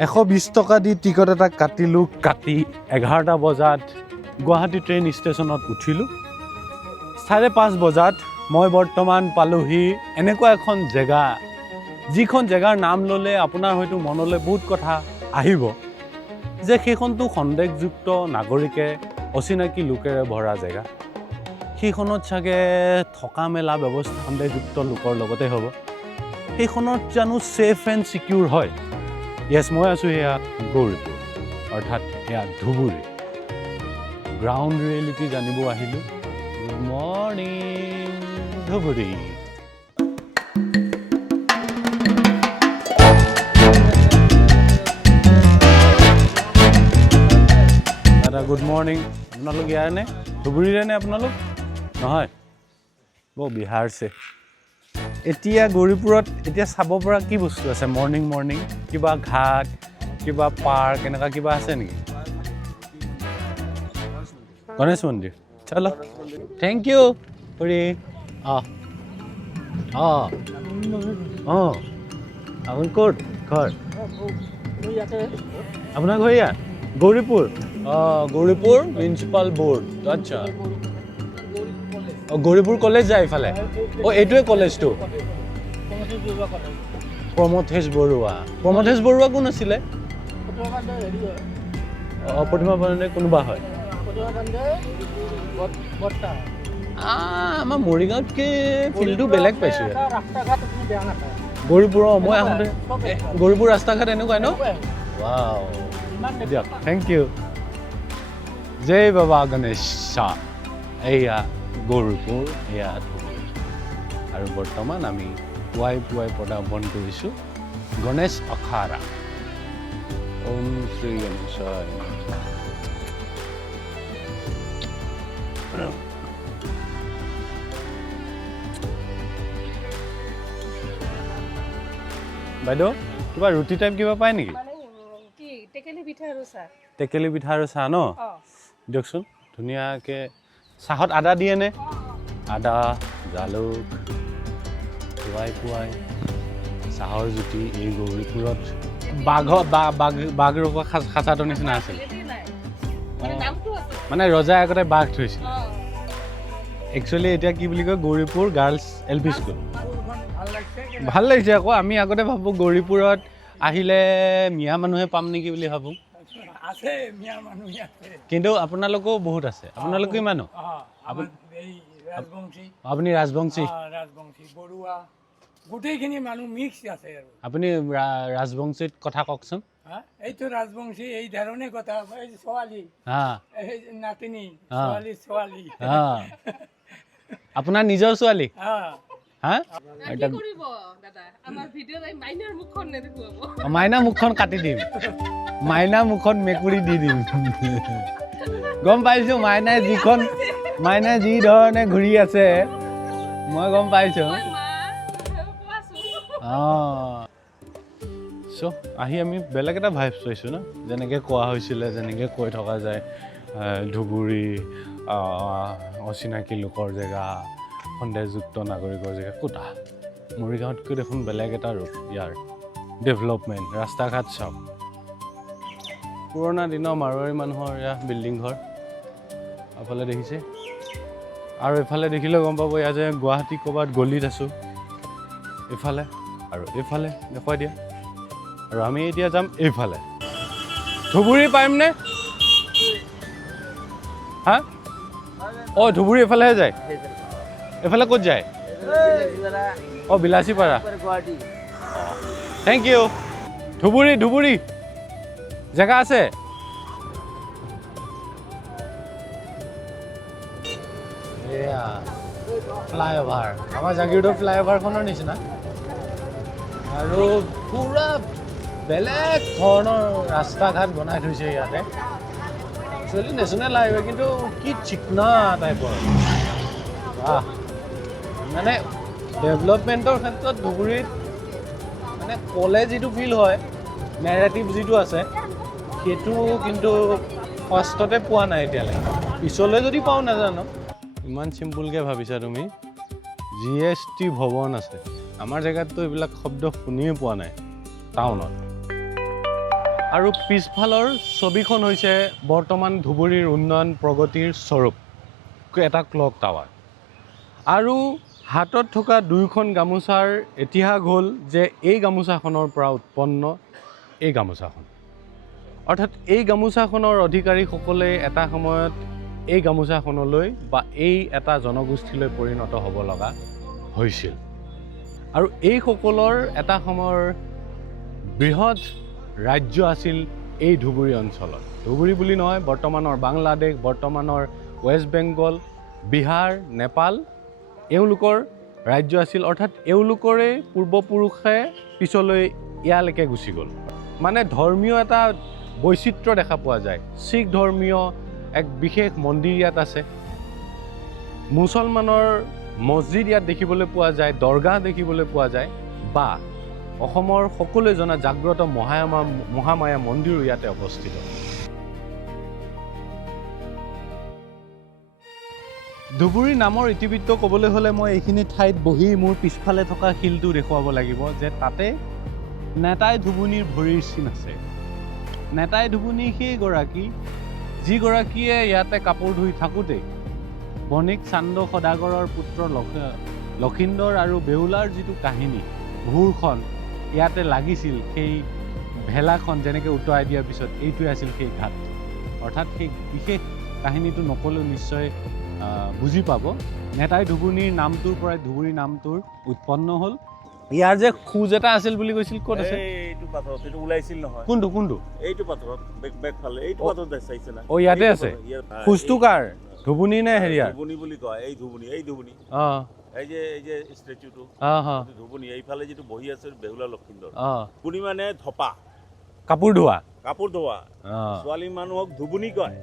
120 টকা দি টিকট এটা কাটিলোঁ কাটি 11টা বজাত গুৱাহাটী ট্ৰেইন ষ্টেচনত উঠিলোঁ 5:30 বজাত মই বৰ্তমান পালোহি এনেকুৱা এখন জেগা যিখন জেগাৰ নাম ল'লে আপোনাৰ হয়তো মনলৈ বহুত কথা আহিব যে সেইখনটো সন্দেহযুক্ত নাগৰিকে অচিনাকি লোকেৰে ভৰা জেগা সেইখনত চাগে থকা মেলা ব্যৱস্থা সন্দেহযুক্ত লোকৰ লগতে হ'ব সেইখনত জানো ছেফ এণ্ড ছিকিউৰ হয় য়েছ মই আছোঁ এয়া গৌৰীপুৰ অৰ্থাৎ এয়া ধুবুৰী গ্ৰাউণ্ড ৰিয়েলিটি জানিব আহিলোঁ গুড মৰ্ণিং ধুবুৰী দাদা গুড মৰ্ণিং আপোনালোক ইয়াৰ নে ধুবুৰীৰে নে আপোনালোক নহয় বৰ বিহাৰছে এতিয়া গৌৰীপুৰত এতিয়া চাব পৰা কি বস্তু আছে মৰ্ণিং কিবা ঘাট কিবা পাৰ্ক এনেকুৱা কিবা আছে নেকি গণেশ মন্দিৰ চলো থেংক ইউ খুৰী আপুনি ক'ত ঘৰ আপোনাৰ ঘৰ ইয়াত গৌৰীপুৰ গৌৰীপুৰ মিউনিচিপাল বৰ্ড আচ্ছা গৌৰীপুৰ কলেজ যায় ইফালে এইটোৱে কলেজটো প্ৰমথেশ বৰুৱা কোন আছিলে প্ৰতিমা পাণ্ডে কোনোবা হয় আমাৰ মৰিগাঁৱতকৈ ফিল্ডটো বেলেগ পাইছোঁ গৌৰীপুৰ মই আহোঁতে গৌৰীপুৰ ৰাস্তা ঘাট এনেকুৱাই ন ৱাও দিয়ক থেংক ইউ জয় বাবা গণেশ এয়া গৌৰীপুৰ এয়া ধুবুৰী আৰু বৰ্তমান আমি পুৱাই পদাৰ্পণ কৰিছোঁ গণেশ আখাৰা ওম শ্ৰী গণেশায় বাইদেউ কিবা ৰুটি টাইপ কিবা পায় নেকি টেকেলি পিঠা আৰু চাহ ন দিয়কচোন ধুনীয়াকৈ চাহত আদা দিয়ে নে আদা জালুক পুৱাই চাহৰ জুতি এই গৌৰীপুৰত বাঘ ৰখোৱা খাঁচাটোৰ নিচিনা আছিল মানে ৰজাই আগতে বাঘ থৈছিল একচুৱেলি এতিয়া কি বুলি কয় গৌৰীপুৰ গাৰ্লছ LP স্কুল ভাল লাগিছে আকৌ আমি আগতে ভাবোঁ গৌৰীপুৰত আহিলে মিয়া মানুহে পাম নেকি বুলি ভাবোঁ কিন্তু আপোনালোকেও বহুত আছে আপোনালোক কিমান আপুনি ৰাজবংশী গোটেইখিনি মানুহ মিক্স আছে আৰু আপুনি ৰাজবংশীত কথা কওকচোন এইটো ৰাজবংশী এই ধৰণে কথা এই ছোৱালী এই নাতিনী ছোৱালী আপোনাৰ নিজৰ ছোৱালী মাইনা মুখখন কাটি দিম মাইনা মুখত মেকুৰী দি দিম গম পাইছোঁ মাইনাই যি ধৰণে ঘূৰি আছে মই গম পাইছোঁ আহি আমি বেলেগ এটা ভাইবছ পাইছোঁ ন যেনেকৈ কোৱা হৈছিলে যেনেকৈ কৈ থকা যায় ধুবুৰী অচিনাকি লোকৰ জেগা সন্দেহযুক্ত নাগৰিকৰ জেগা ক'তা মৰিগাঁৱতকৈ দেখোন বেলেগ এটা ৰূপ ইয়াৰ ডেভেলপমেণ্ট ৰাস্তা ঘাট চাওক পুৰণা দিনৰ মাৰোৱাৰী মানুহৰ এয়া বিল্ডিং ঘৰ এফালে দেখিছে আৰু এইফালে দেখিলে গম পাব এয়া যে গুৱাহাটী ক'ৰবাত গলিত আছোঁ এইফালে আৰু এইফালে দেখুৱাই দিয়া আৰু আমি এতিয়া যাম এইফালে ধুবুৰী পাৰিমনে ধুবুৰী এইফালেহে যায় এইফালে ক'ত যায় বিলাচীপাৰা থেংক ইউ ধুবুৰী জেগা আছে এয়া ফ্লাইঅভাৰ আমাৰ জাগিৰোডৰ ফ্লাইঅভাৰখনৰ নিচিনা আৰু পুৰা বেলেগ ধৰণৰ ৰাস্তা ঘাট বনাই থৈছে ইয়াতে একচুৱেলি নেশ্যনেল হাইৱে কিন্তু কি চিকনা টাইপৰ মানে ডেভেলপমেণ্টৰ ক্ষেত্ৰত ধুবুৰীত মানে ক'লে যিটো ফিল হয় নেৰেটিভ যিটো আছে সেইটো কিন্তু ফাৰ্ষ্টতে পোৱা নাই এতিয়ালৈকে পিছলৈ যদি পাওঁ নাজানো ইমান চিম্পুলকৈ ভাবিছা তুমি GST ভৱন আছে আমাৰ জেগাততো এইবিলাক শব্দ শুনিয়ে পোৱা নাই টাউনত আৰু পিছফালৰ ছবিখন হৈছে বৰ্তমান ধুবুৰীৰ উন্নয়ন প্ৰগতিৰ স্বৰূপ, এটা ক্লক টাৱাৰ। আৰু হাতত থকা দুয়োখন গামোচাৰ ইতিহাস হ'ল যে এই গামোচাখনৰ পৰা উৎপন্ন এই গামোচাখন। অৰ্থাৎ এই গামোচাখনৰ অধিকাৰীসকলে এটা সময়ত এই গামোচাখনলৈ বা এই এটা জনগোষ্ঠীলৈ পৰিণত হ'ব লগা হৈছিল। আৰু এইসকলৰ এটা সময়ৰ বৃহৎ ৰাজ্য আছিল এই ধুবুৰী অঞ্চলত। ধুবুৰী বুলি নহয়, বৰ্তমানৰ বাংলাদেশ, বৰ্তমানৰ ৱেষ্ট বেংগল, বিহাৰ, নেপাল এওঁলোকৰ ৰাজ্য আছিল। অৰ্থাৎ এওঁলোকৰে পূৰ্বপুৰুষে পিছলৈ ইয়ালৈকে গুচি গ'ল। মানে ধৰ্মীয় এটা বৈচিত্ৰ্য দেখা পোৱা যায়। শিখ ধৰ্মীয় এক বিশেষ মন্দিৰ ইয়াত আছে, মুছলমানৰ মছজিদ ইয়াত দেখিবলৈ পোৱা যায়, দৰগাহ দেখিবলৈ পোৱা যায়, বা অসমৰ সকলোৱে জনা জাগ্ৰত মহামায়া মন্দিৰো ইয়াতে অৱস্থিত। ধুবুৰী নামৰ ইতিবৃত্ত ক'বলৈ হ'লে মই এইখিনি ঠাইত বহি মোৰ পিছফালে থকা শিলটো দেখুৱাব লাগিব যে তাতে নেতাই ধুবুনীৰ ভৰিৰ চিন আছে। নেতাই ধুবুনী সেইগৰাকী যিগৰাকীয়ে ইয়াতে কাপোৰ ধুই থাকোঁতে বণিক চান্দ সদাগৰৰ পুত্ৰ লক্ষীন্দৰ আৰু বেউলাৰ যিটো কাহিনী, ভোৰখন ইয়াতে লাগিছিল, সেই ভেলাখন যেনেকৈ উটুৱাই দিয়াৰ পিছত এইটোৱে আছিল সেই ঘাট। অৰ্থাৎ সেই বিশেষ কাহিনীটো নক'লেও নিশ্চয় বুজি পাব। নেতাই ধুবুনীৰ নামটোৰ পৰাই ধুবুৰী নামটোৰ উৎপন্ন হ'ল। ইয়াৰ যে খোজ এটা আছিল বুলি কৈছিল, ক'ত আছে? এইটো পাথৰত, এইটো ওলাইছিল নহয়। কোনটো? এইটো পাথৰত, বেক ফালে এইটো পাথৰত চাইছে না। অ, ইয়াতে আছে। খোজটো কাৰ? ধুবুনী নে হেৰিয়াৰ? ধুবুনী বুলি কয়। এই ধুবুনী এই যে ষ্টেচুটো ধুবুনী। এইফালে যিটো বহি আছে বেহুলা লক্ষীন্দৰ। ধুবুনী মানে ধপা, কাপোৰ ধোৱা। ছোৱালী মানুহক ধুবুনী কয়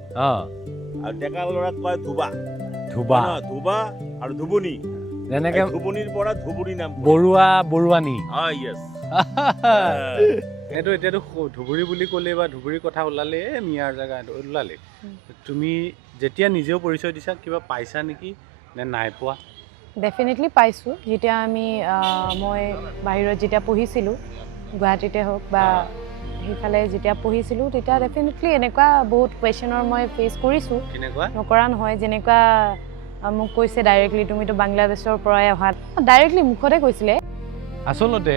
আৰু ডেকা ল'ৰাক কয় ধুবা আৰু ধুবুনী। যেনেকে ধুবুনীৰ পৰা ধুবুৰী নাম, বৰুৱানী। এইটো এতিয়াতো ধুবুৰী বুলি ক'লে বা ধুবুৰীৰ কথা ওলালে মিয়াৰ জেগা ওলালে। তুমি যেতিয়া নিজেও পৰিচয় দিছা, কিবা পাইছা নেকি নে নাই পোৱা? ডেফিনেটলি পাইছোঁ। যেতিয়া মই বাহিৰত যেতিয়া পঢ়িছিলোঁ, গুৱাহাটীতে হওক বা সেইফালে যেতিয়া পঢ়িছিলোঁ, তেতিয়া ডেফিনেটলি এনেকুৱা বহুত কুৱেশ্যনৰ মই ফেচ কৰিছোঁ। নকৰা নহয়। যেনেকুৱা মোক কৈছে ডাইৰেক্টলি, তুমিতো বাংলাদেশৰ পৰাই অহা, ডাইৰেক্টলি মুখতে কৈছিলে। আচলতে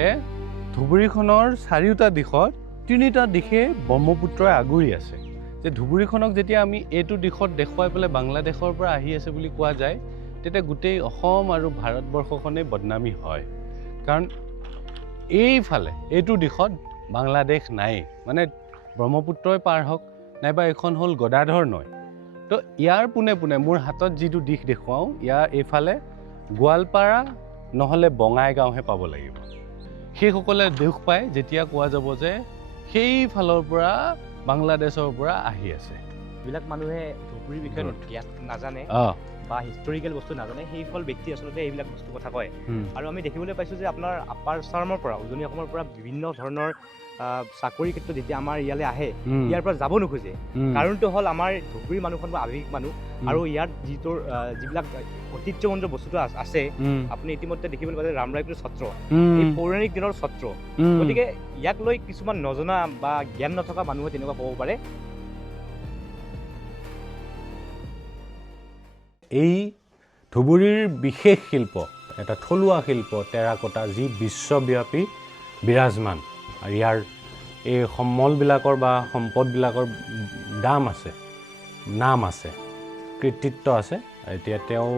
ধুবুৰীখনৰ চাৰিওটা দিশত তিনিটা দিশে ব্ৰহ্মপুত্ৰই আগুৰি আছে। যে ধুবুৰীখনক যেতিয়া আমি এইটো দিশত দেখুৱাই পেলাই বাংলাদেশৰ পৰা আহি আছে বুলি কোৱা যায়, তেতিয়া গোটেই অসম আৰু ভাৰতবৰ্ষখনেই বদনামী হয়। কাৰণ এইফালে এইটো দিশত বাংলাদেশ নাই, মানে ব্ৰহ্মপুত্ৰই পাৰ হওক নাইবা এইখন হ'ল গদাধৰ নৈ। তো ইয়াৰ পোনে পোনে মোৰ হাতত যিটো দিশ দেখুৱাওঁ, ইয়াৰ এইফালে গোৱালপাৰা নহ'লে বঙাইগাঁওহে পাব লাগিব। সেইসকলে দুখ পায় যেতিয়া কোৱা যাব যে সেইফালৰ পৰা বাংলাদেশৰ পৰা আহি আছে। যিবিলাক মানুহে ধুবুৰীৰ বিষয়ে জ্ঞাত নাজানে বা হিষ্টৰিকেল বস্তু নাজানে, সেইসকল ব্যক্তি আচলতে এইবিলাক বস্তুৰ কথা কয়। আৰু আমি দেখিবলৈ পাইছোঁ যে আপোনাৰ আপাৰ আছামৰ পৰা, উজনি অসমৰ পৰা বিভিন্ন ধৰণৰ চাকৰিৰ ক্ষেত্ৰত যেতিয়া আমাৰ ইয়ালৈ আহে, ইয়াৰ পৰা যাব নোখোজে। কাৰণটো হ'ল আমাৰ ধুবুৰী মানুহখন বা আৱেগিক মানুহ, আৰু ইয়াত যিবিলাক ঐতিহ্যমণ্ডিত বস্তুটো আছে, আপুনি ইতিমধ্যে দেখিবলৈ পাইছে ৰামৰায়পুৰ সত্ৰ, এই পৌৰাণিক দিনৰ সত্ৰ। গতিকে ইয়াক লৈ কিছুমান নজনা বা জ্ঞান নথকা মানুহে তেনেকুৱা ক'ব পাৰে। এই ধুবুৰীৰ বিশেষ শিল্প, এটা থলুৱা শিল্প টেৰাকটা, যি বিশ্বব্যাপী বিৰাজমান। আৰু ইয়াৰ এই মলবিলাকৰ বা সম্পদবিলাকৰ নাম আছে, কৃতিত্ব আছে। এতিয়া তেওঁ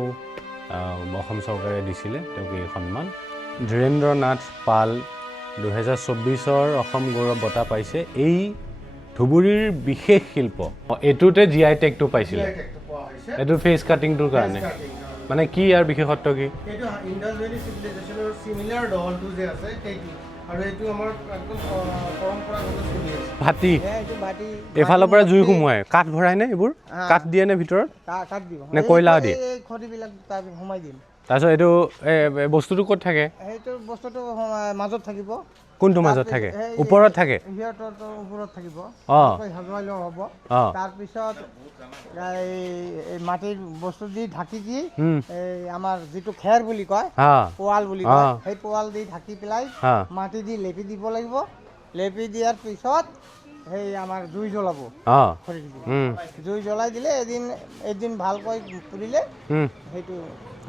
অসম চৰকাৰে দিছিলে তেওঁক এই সন্মান। ধীৰেন্দ্ৰনাথ পাল 2024 অসম গৌৰৱ বঁটা পাইছে এই ধুবুৰীৰ বিশেষ শিল্প। এইটোতে GI টেগটো পাইছিলে, এইটো ফেচ কাটিংটোৰ কাৰণে। মানে কি ইয়াৰ বিশেষত্ব কি? এইটো ইণ্ডাছ ভেলী চিভিলাইজেশ্যনৰ সিমিলাৰ ডলটো যে আছে সেইটো, আৰু এইটো আমাৰ একদম পৰম্পৰাগত চলি আছে। ভাটি এইফালৰ পৰা জুই সোমোৱাই কাঠ ভৰাই নে? এইবোৰ কাঠ দিয়ে নে ভিতৰত? কাঠ দিব নে কয়লা দিয়ে? এই খৰিবিলাক তাৰ সোমাই দিম। তাৰপিছত এইটো বস্তুটো ক'ত থাকে? সেইটো বস্তুটো মাজত থাকিব। কোনটো মাজত থাকে? ওপৰত থাকে? সিহঁতৰ ওপৰত থাকিব। সজোৱাই লোৱা হ'ব। তাৰপিছত এই মাটিৰ বস্তু দি ঢাকি দি, এই আমাৰ যিটো খেৰ বুলি কয়, পোৱাল বুলি কয়, সেই পোৱাল দি ঢাকি পেলাই মাটি দি লেপি দিব লাগিব। লেপি দিয়াৰ পিছত সেই আমাৰ জুই জ্বলাব অঁ খৰি দি জুই জ্বলাই দিলে এদিন ভালকৈ পুৰিলে সেইটো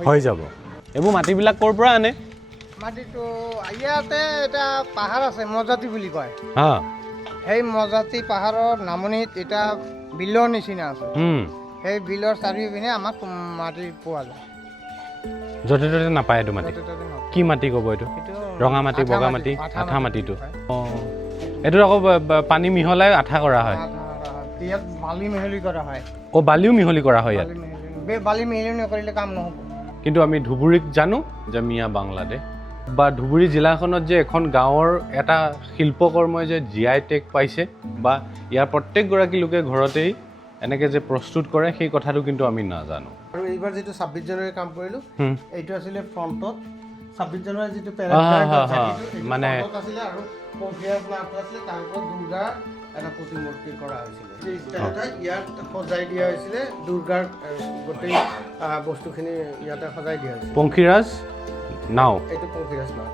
হৈ যাব। এইবোৰ মাটিবিলাক ক'ৰ পৰা আনে? মাটিটো ইয়াতে এটা পাহাৰ আছে মজাতি বুলি কয়, অঁ সেই মজাতি পাহাৰৰ নামনিত এটা বিলৰ নিচিনা আছে, সেই বিলৰ চাৰিওপিনে আমাক মাটি পোৱা যায়। য'তে ত'তে নাপায় এইটো মাটি? য'তে ত'তে নহয়। কি মাটি ক'ব এইটো? এইটো ৰঙা মাটি, বগা মাটি, আঠা মাটিটো? অঁ এইটোত আকৌ পানী মিহলাই আঠা কৰা হয়? ইয়াত বালি মিহলি কৰা হয়। অঁ বালিও মিহলি কৰা হয় ইয়াত? বালি মিহলি নকৰিলে কাম নহ'ব। কিন্তু আমি ধুবুৰীক জানো যে মিয়া বাংলাদেশ বা ধুবুৰী জিলাখনত যে এখন গাঁৱৰ এটা শিল্পকৰ্মই যে GI টেগ পাইছে বা ইয়াৰ প্ৰত্যেকগৰাকী লোকে ঘৰতেই এনেকৈ যে প্ৰস্তুত কৰে সেই কথাটো কিন্তু আমি নাজানো। আৰু এইবাৰ যিটো 26 জানুৱাৰী কাম কৰিলোঁ এইটো আছিলে ফ্ৰণ্টত 26 জানুৱাৰী যিটো মানে আছিলে আৰু আছিলে তাৰ ওপৰত দুৰ্গা এটা প্ৰতিমূৰ্তি কৰা হৈছিলে। ইয়াত সজাই দিয়া হৈছিলে দুৰ্গাৰ গোটেই বস্তুখিনি ইয়াতে সজাই দিয়া হৈছিলে। পংখীৰাজ নাও, এইটো পংখীৰাজ নাও।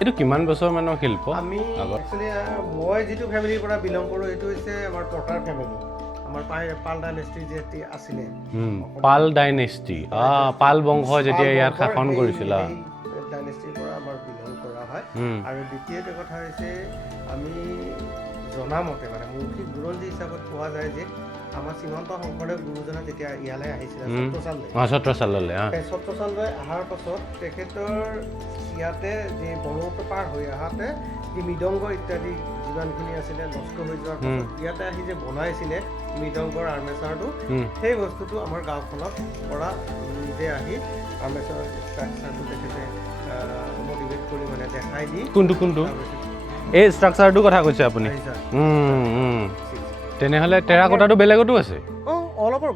এইটো কিমান বছৰ মানৰ শিল্প? আমি একচুৱেলি মই যিটো ফেমিলিৰ পৰা বিলং কৰোঁ এইটো হৈছে আমাৰ পটাৰ ফেমিলি। আমাৰ পাল ডাইনেষ্টি যেতিয়া আছিলে, পাল ডাইনেষ্টি, পাল বংশ যেতিয়া ইয়াত শাসন কৰিছিল, ডাইনেষ্টিৰ পৰা আমাৰ বিলং কৰা হয়। আৰু দ্বিতীয়টো কথা হৈছে আমি জনামতে মানে মৌখিক বুৰঞ্জী হিচাপত পোৱা যায় যে আমাৰ শ্ৰীমন্ত শংকৰদেৱ গুৰুজনা যেতিয়া ইয়ালৈ আহিছিলে ছত্ৰচাললৈ অহাৰ পাছত তেখেতৰ ইয়াতে যি ব্ৰহ্মপুত্ৰ পাৰ হৈ আহাতে যি মৃদংগ ইত্যাদি যিমানখিনি আছিলে নষ্ট হৈ যোৱাৰ পাছত ইয়াতে আহি যে বনাইছিলে মৃদংগৰ আৰ্মেচাৰটো, সেই বস্তুটো আমাৰ গাঁওখনত পৰা নিজে আহি আৰ্মেচাৰ ষ্ট্ৰাকচাৰটো তেখেতে মটিভেট কৰি মানে দেখাই দি কোনটো এই ষ্ট্ৰাকচাৰটোৰ কথা কৈছে আপুনি? তেনেহ'লে টেৰাকোটাটো বেলেগতো আছে? অল অভাৰ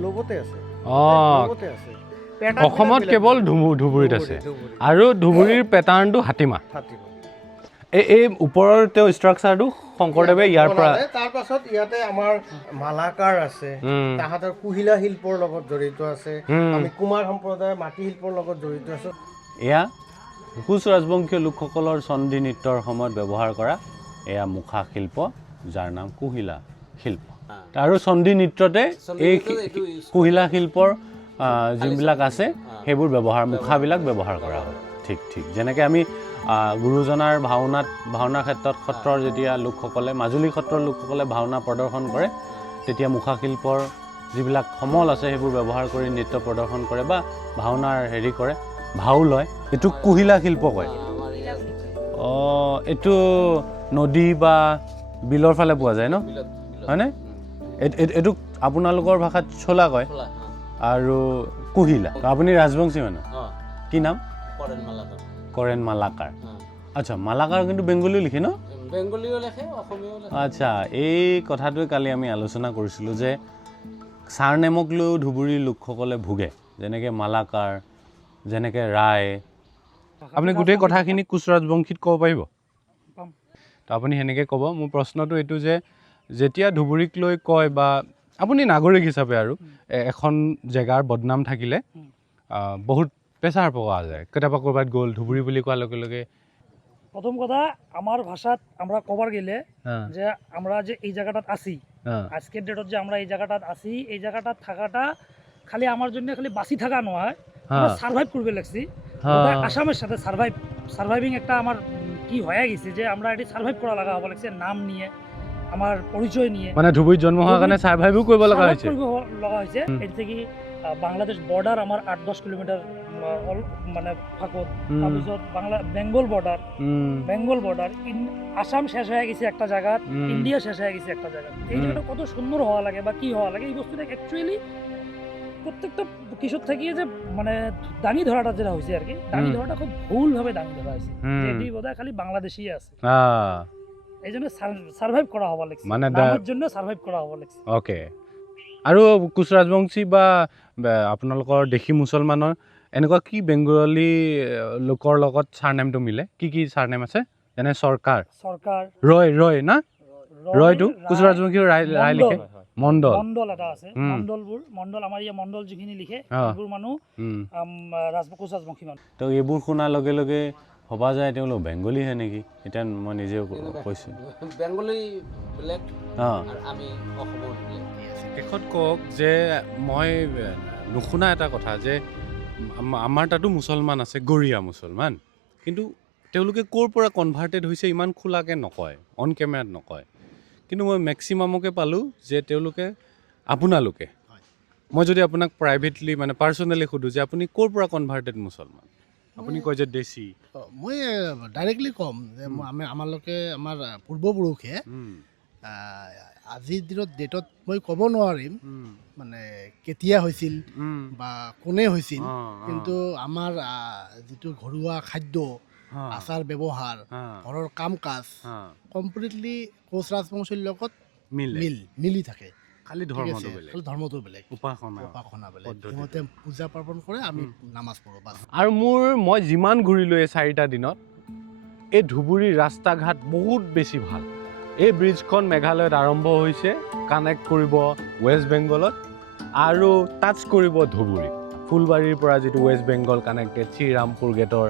গ্লোবতে আছে। অসমত কেৱল ধুবুৰীত আছে আৰু ধুবুৰীৰ পেটাৰ্ণটো হাতীমা। এই ওপৰৰ তেওঁ ষ্ট্ৰাকচাৰটো শংকৰদেৱে ইয়াৰ পৰা। তাৰ পাছত ইয়াতে আমাৰ মালাকাৰ আছে, তাহাঁতৰ কুহিলা শিল্পৰ লগত জড়িত আছে, আমি কুমাৰ সম্প্ৰদায়ৰ মাটি শিল্পৰ লগত জড়িত আছো। এয়া কোচ ৰাজবংশীয় লোকসকলৰ চণ্ডী নৃত্যৰ সময়ত ব্যৱহাৰ কৰা এয়া মুখা শিল্প, যাৰ নাম কুহিলা শিল্প। আৰু চণ্ডী নৃত্যতে এই কুহিলা শিল্পৰ যিবিলাক আছে সেইবোৰ মুখাবিলাক ব্যৱহাৰ কৰা হয়। ঠিক যেনেকৈ আমি গুৰুজনাৰ ভাওনাৰ ক্ষেত্ৰত সত্ৰৰ যেতিয়া লোকসকলে, মাজুলী সত্ৰৰ লোকসকলে ভাওনা প্ৰদৰ্শন কৰে তেতিয়া মুখা শিল্পৰ যিবিলাক সমল আছে সেইবোৰ ব্যৱহাৰ কৰি নৃত্য প্ৰদৰ্শন কৰে বা ভাওনাৰ কৰে, ভাও লয়। এইটো কুহিলা শিল্প কয়। এইটো নদী বা বিলৰ ফালে পোৱা যায় ন, হয়নে? এইটো আপোনালোকৰ ভাষাত চোলা কয় আৰু কুহিলা। আপুনি ৰাজবংশী মানে? কি নাম? কৰেণ মালাকাৰ। আচ্ছা, মালাকাৰ কিন্তু বেংগলীও লিখে ন? বেংগলীও লিখে, অসমীয়াও লিখে। আচ্ছা, এই কথাটোৱে কালি আমি আলোচনা কৰিছিলোঁ যে চাৰনেমক লৈও ধুবুৰীৰ লোকসকলে ভোগে, যেনেকৈ মালাকাৰ, যেনেকৈ ৰায়। আপুনি গোটেই কথাখিনি কোচ ৰাজবংশীত ক'ব পাৰিব? তো আপুনি সেনেকৈ ক'ব। মোৰ প্ৰশ্নটো এইটো যে যেতিয়া ধুবুৰীক লৈ কয় বা আপুনি নাগৰিক হিচাপে আৰু এখন জেগাৰ বদনাম থাকিলে বহুত প্ৰেছাৰ পোৱা যায়, কেতিয়াবা ক'ৰবাত গ'ল ধুবুৰী বুলি কোৱাৰ লগে লগে। প্রথম কথা আমার ভাষাত আমরা কবার গেলে যে আমরা যে এই জায়গাটাত আছি, আজকের ডেটত যে আমরা এই জায়গাটাত আছি, এই জায়গাটাত থাকাটা খালি আমার জন্য খালি বাঁচি থাকা নয়, সার্ভাইভ করবে লাগছি। আসামের সাথে সার্ভাইভিং একটা আমার কি হয়ে গেছে যে আমরা এটি সার্ভাইভ করা লাগা হব লাগছে, নাম নিয়ে আমার পরিচয় নিয়ে। মানে ধুবুৰীত জন্ম হোৱাৰ কাৰণে সাৰ্ভাইভো কৰিব লগা হৈছে। এটি থেকে বাংলাদেশ বৰ্ডাৰ আমাৰ 8-10 কিলোমিটাৰ মানে ফাঁকত, তাৰপিছত বেঙ্গল বর্ডার আসাম শেষ হয়ে গেছে একটা জায়গা, ইন্ডিয়া শেষ হয়ে গেছে একটা জায়গা। এই জায়গাটা কত সুন্দর হওয়া লাগে বা কি হওয়া লাগে, এই বস্তুটা অ্যাকচুয়ালি প্রত্যেকটা কিশোর থাকিয়ে যে মানে দাঙি ধরাটা যেটা হয়েছে আর কি, দাঙি ধরাটা খুব ভুলভাবে দাঙি ধরা হয়েছে। এটি বোধহয় খালি বাংলাদেশই আছে, এই জন্য সার্ভাইভ করা হওয়া লাগছে, মানে নামের জন্য সার্ভাইভ করা হওয়া লাগছে। ওকে। আৰু কোচ ৰাজবংশী বা আপোনালোকৰ দেশী মুছলমানৰ এনেকুৱা কি বেংগলী লোকৰ লগত চাৰনেমটো মিলে? কি চাৰনেম আছে? যেনে চৰকাৰ, ৰয় না? ৰয়টো কোচ ৰাজবংশীৰ ৰায় লিখে। মণ্ডল এটা আছে, মণ্ডল আমাৰ ইয়াৰ মণ্ডল যিখিনি লিখে সেইবোৰ মানুহ কোচ ৰাজবংশী মানুহ। তো এইবোৰ শুনাৰ লগে লগে ভবা যায় তেওঁলোক বেংগলীহে নেকি? এতিয়া মই নিজে কৈছোঁ বেংগলী বেলেগ অঁ আৰু আমি অসমৰ বেলেগ। শেষত কওক যে মই নুশুনা এটা কথা যে আমাৰ তাতো মুছলমান আছে, গৰীয়া মুছলমান, কিন্তু তেওঁলোকে ক'ৰ পৰা কনভাৰ্টেড হৈছে ইমান খোলাকৈ নকয়, অন কেমেৰাত নকয়। কিন্তু মই মেক্সিমামকে পালোঁ যে তেওঁলোকে আপোনালোকে, মই যদি আপোনাক প্ৰাইভেটলি মানে পাৰ্চনেলি সোধোঁ যে আপুনি ক'ৰ পৰা কনভাৰ্টেড মুছলমান, আপুনি কয় যে দেশী। মই ডাইৰেক্টলি ক'ম যে আমালোকে আমাৰ পূৰ্বপুৰুষে আজিৰ দিনত ডেটত মই ক'ব নোৱাৰিম মানে কেতিয়া হৈছিল বা কোনে হৈছিল, কিন্তু আমাৰ যিটো ঘৰুৱা খাদ্য, আচাৰ ব্যৱহাৰ, ঘৰৰ কাম কাজ কমপ্লিটলি কোচ ৰাজবংশীৰ লগত মিলি থাকে। খালি ধৰ্মটো বেলেগ, উপাসনা বেলেগ, সিহঁতে পূজা পাৰ্বণ কৰে, আমি নামাজ পঢ়োঁ বাছ। আৰু মই যিমান ঘূৰিলোঁ এই 4টা দিনত, এই ধুবুৰীৰ ৰাস্তা ঘাট বহুত বেছি ভাল। এই ব্ৰিজখন মেঘালয়ত আৰম্ভ হৈছে, কানেক্ট কৰিব ৱেষ্ট বেংগলত আৰু টাচ কৰিব ধুবুৰী। ফুলবাৰীৰ পৰা যিটো ৱেষ্ট বেংগল কানেক্টেড, শ্ৰীৰামপুৰ গেটৰ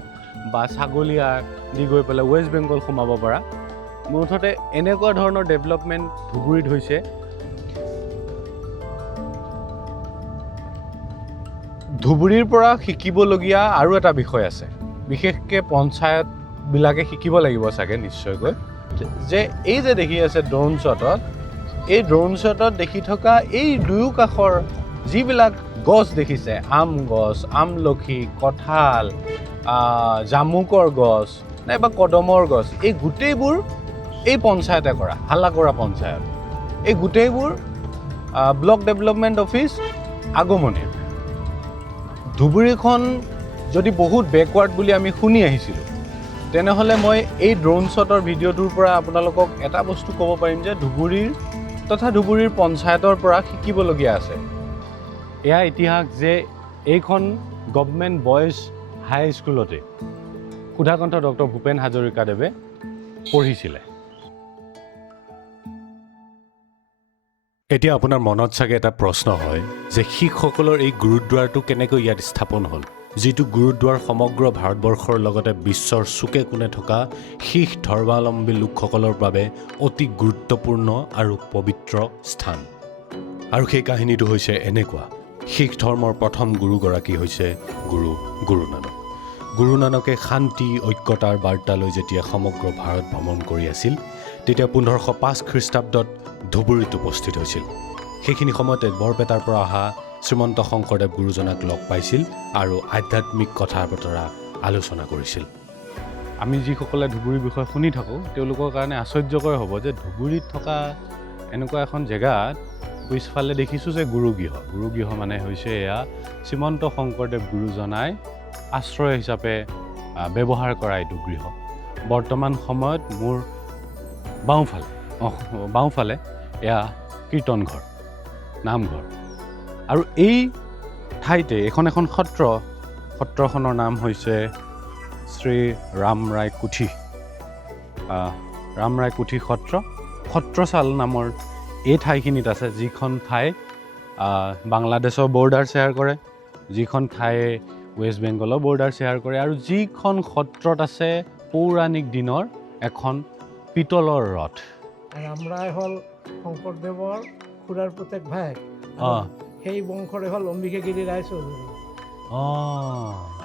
বা ছাগলীয়াৰ দি গৈ পেলাই ৱেষ্ট বেংগল সোমাব পৰা, মুঠতে এনেকুৱা ধৰণৰ ডেভেলপমেণ্ট ধুবুৰীত হৈছে। ধুবুৰীৰ পৰা শিকিবলগীয়া আৰু এটা বিষয় আছে, বিশেষকৈ পঞ্চায়তবিলাকে শিকিব লাগিব চাগে নিশ্চয়কৈ, যে এই যে দেখি আছে ড্ৰোন শ্বটত, এই ড্ৰোন শ্বটত দেখি থকা এই দুয়ো কাষৰ যিবিলাক গছ দেখিছে, আম গছ, আমলখি, কঁঠাল, জামুকৰ গছ নাইবা কদমৰ গছ, এই গোটেইবোৰ এই পঞ্চায়তে কৰা, হাল্লাকৰা পঞ্চায়ত, এই গোটেইবোৰ ব্লক ডেভেলপমেণ্ট অফিচ আগমনিৰ। ধুবুৰীখন যদি বহুত বেকৱাৰ্ড বুলি আমি শুনি আহিছিলোঁ, তেনেহ'লে মই এই ড্ৰোন শ্বটৰ ভিডিঅ'টোৰ পৰা আপোনালোকক এটা বস্তু ক'ব পাৰিম যে ধুবুৰীৰ তথা ধুবুৰীৰ পঞ্চায়তৰ পৰা শিকিবলগীয়া আছে। এয়া ইতিহাস যে এইখন গভমেণ্ট বইজ হাই স্কুলতে সুধাকণ্ঠ ডক্টৰ ভূপেন হাজৰিকাদেৱে পঢ়িছিলে। এতিয়া আপোনাৰ মনত চাগে এটা প্ৰশ্ন হয় যে শিখসকলৰ এই গুৰুদ্বাৰটো কেনেকৈ ইয়াত স্থাপন হ'ল, যিটো গুৰুদ্বাৰ সমগ্ৰ ভাৰতবৰ্ষৰ লগতে বিশ্বৰ চুকে কোণে থকা শিখ ধৰ্মাৱলম্বী লোকসকলৰ বাবে অতি গুৰুত্বপূৰ্ণ আৰু পবিত্ৰ স্থান। আৰু সেই কাহিনীটো হৈছে এনেকুৱা, শিখ ধৰ্মৰ প্ৰথম গুৰুগৰাকী হৈছে গুৰু নানক। গুৰু নানকে শান্তি ঐক্যতাৰ বাৰ্তালৈ যেতিয়া সমগ্ৰ ভাৰত ভ্ৰমণ কৰি আছিল, তেতিয়া 1505 খ্ৰীষ্টাব্দত ধুবুৰীত উপস্থিত হৈছিল। সেইখিনি সময়তে বৰপেটাৰ পৰা অহা শ্ৰীমন্ত শংকৰদেৱ গুৰুজনাক লগ পাইছিল আৰু আধ্যাত্মিক কথা বতৰা আলোচনা কৰিছিল। আমি যিসকলে ধুবুৰীৰ বিষয়ে শুনি থাকোঁ, তেওঁলোকৰ কাৰণে আশ্চৰ্যকৰ হ'ব যে ধুবুৰীত থকা এনেকুৱা এখন জেগাত পিছফালে দেখিছোঁ যে গুৰুগৃহ মানে হৈছে এয়া শ্ৰীমন্ত শংকৰদেৱ গুৰুজনাই আশ্ৰয় হিচাপে ব্যৱহাৰ কৰা এইটো গৃহ। বৰ্তমান সময়ত মোৰ বাওঁফালে এয়া কীৰ্তন ঘৰ, নামঘৰ। আৰু এই ঠাইতে এখন সত্ৰখনৰ নাম হৈছে শ্ৰী ৰামৰাই কুঠি সত্ৰচাল নামৰ এই ঠাইখিনিত আছে, যিখন ঠাই বাংলাদেশৰ বৰ্ডাৰ শ্বেয়াৰ কৰে, যিখন ঠাই ৱেষ্ট বেংগলৰ বৰ্ডাৰ শ্বেয়াৰ কৰে, আৰু যিখন সত্ৰত আছে পৌৰাণিক দিনৰ এখন পিতলৰ ৰথ। ৰামৰাই হ'ল শংকৰদেৱৰ খুৰাৰ পুতেক ভায়েক, সেই বংশৰে হ'ল অম্বিকাগিৰি ৰায় চৌধুৰী।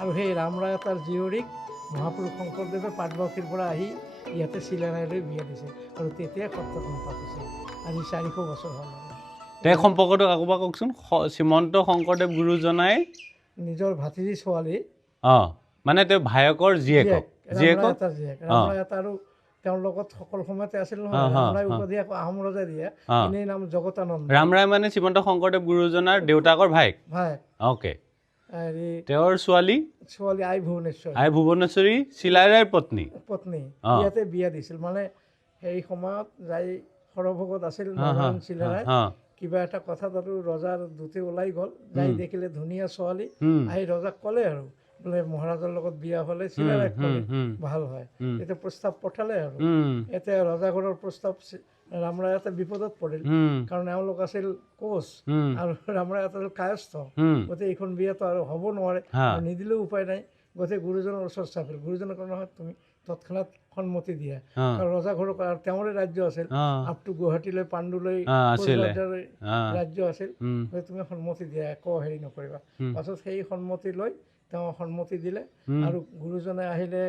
আৰু সেই ৰামৰাই তাৰ জীয়ৰীক মহাপুৰুষ শংকৰদেৱে পাটবাউসীৰ পৰা আহি ইয়াতে চিলাৰায়লৈ বিয়া দিছে, আৰু তেতিয়াই সত্ৰখন পাতিছিল। আজি 400 বছৰ হ'ল। তেওঁ সম্পৰ্কটো কাকোবা কওকচোন। শ্ৰীমন্ত শংকৰদেৱ গুৰুজনাই নিজৰ ভাতিজী ছোৱালী, মানে তেওঁ ভায়েকৰ জীয়েক ৰামৰাই আৰু তেওঁৰ লগত সকলো সময়তে আছিল নহয়। ৰামৰাই উপাধি আহোম ৰজাই দিয়ে, এনেই নাম জগতানন্দ। ৰামৰাই মানে শ্ৰীমন্ত শংকৰদেৱ গুৰুজনাৰ দেউতাকৰ ভায়েক। অ'কে। তেওঁৰ ছোৱালী আই ভুৱনেশ্বৰী চিলাৰায়ৰ পত্নী ইয়াতে বিয়া দিছিল। মানে সেই সময়ত যাই সৰভোগত আছিল চিলাৰায়, কিবা এটা কথাত আৰু ৰজাৰ দূতে ওলাই গ'ল, যাই দেখিলে ধুনীয়া ছোৱালী, আহি ৰজাক ক'লে আৰু বোলে মহাৰাজৰ লগত বিয়া হ'লে চিলাৰায়ক ক'লে ভাল হয়। এতিয়া প্ৰস্তাৱ পঠালে আৰু এতিয়া ৰজাঘৰৰ প্ৰস্তাৱ ৰামৰাই এটা বিপদত পৰিল, কাৰণ এওঁলোক আছিল কোচ আৰু ৰামৰাই এটা কায়স্থ, গতিকে এইখন বিয়াটো আৰু হ'ব নোৱাৰে, নিদিলেও উপায় নাই। গতিকে গুৰুজনৰ ওচৰত চাপিল। গুৰুজনে ক'লে নহয়, তুমি তৎক্ষণাত সন্মতি দিয়ে কাৰণ ৰজাঘৰৰ তেওঁৰে ৰাজ্য আছিল আপ টু গুৱাহাটীলৈ পাণ্ডুলৈ ৰাজ্য আছিল তুমি সন্মতি দিয়া একো হেৰি নকৰিবা পাছত সেই সন্মতি লৈ তেওঁ সন্মতি দিলে আৰু গুৰুজনে আহিলে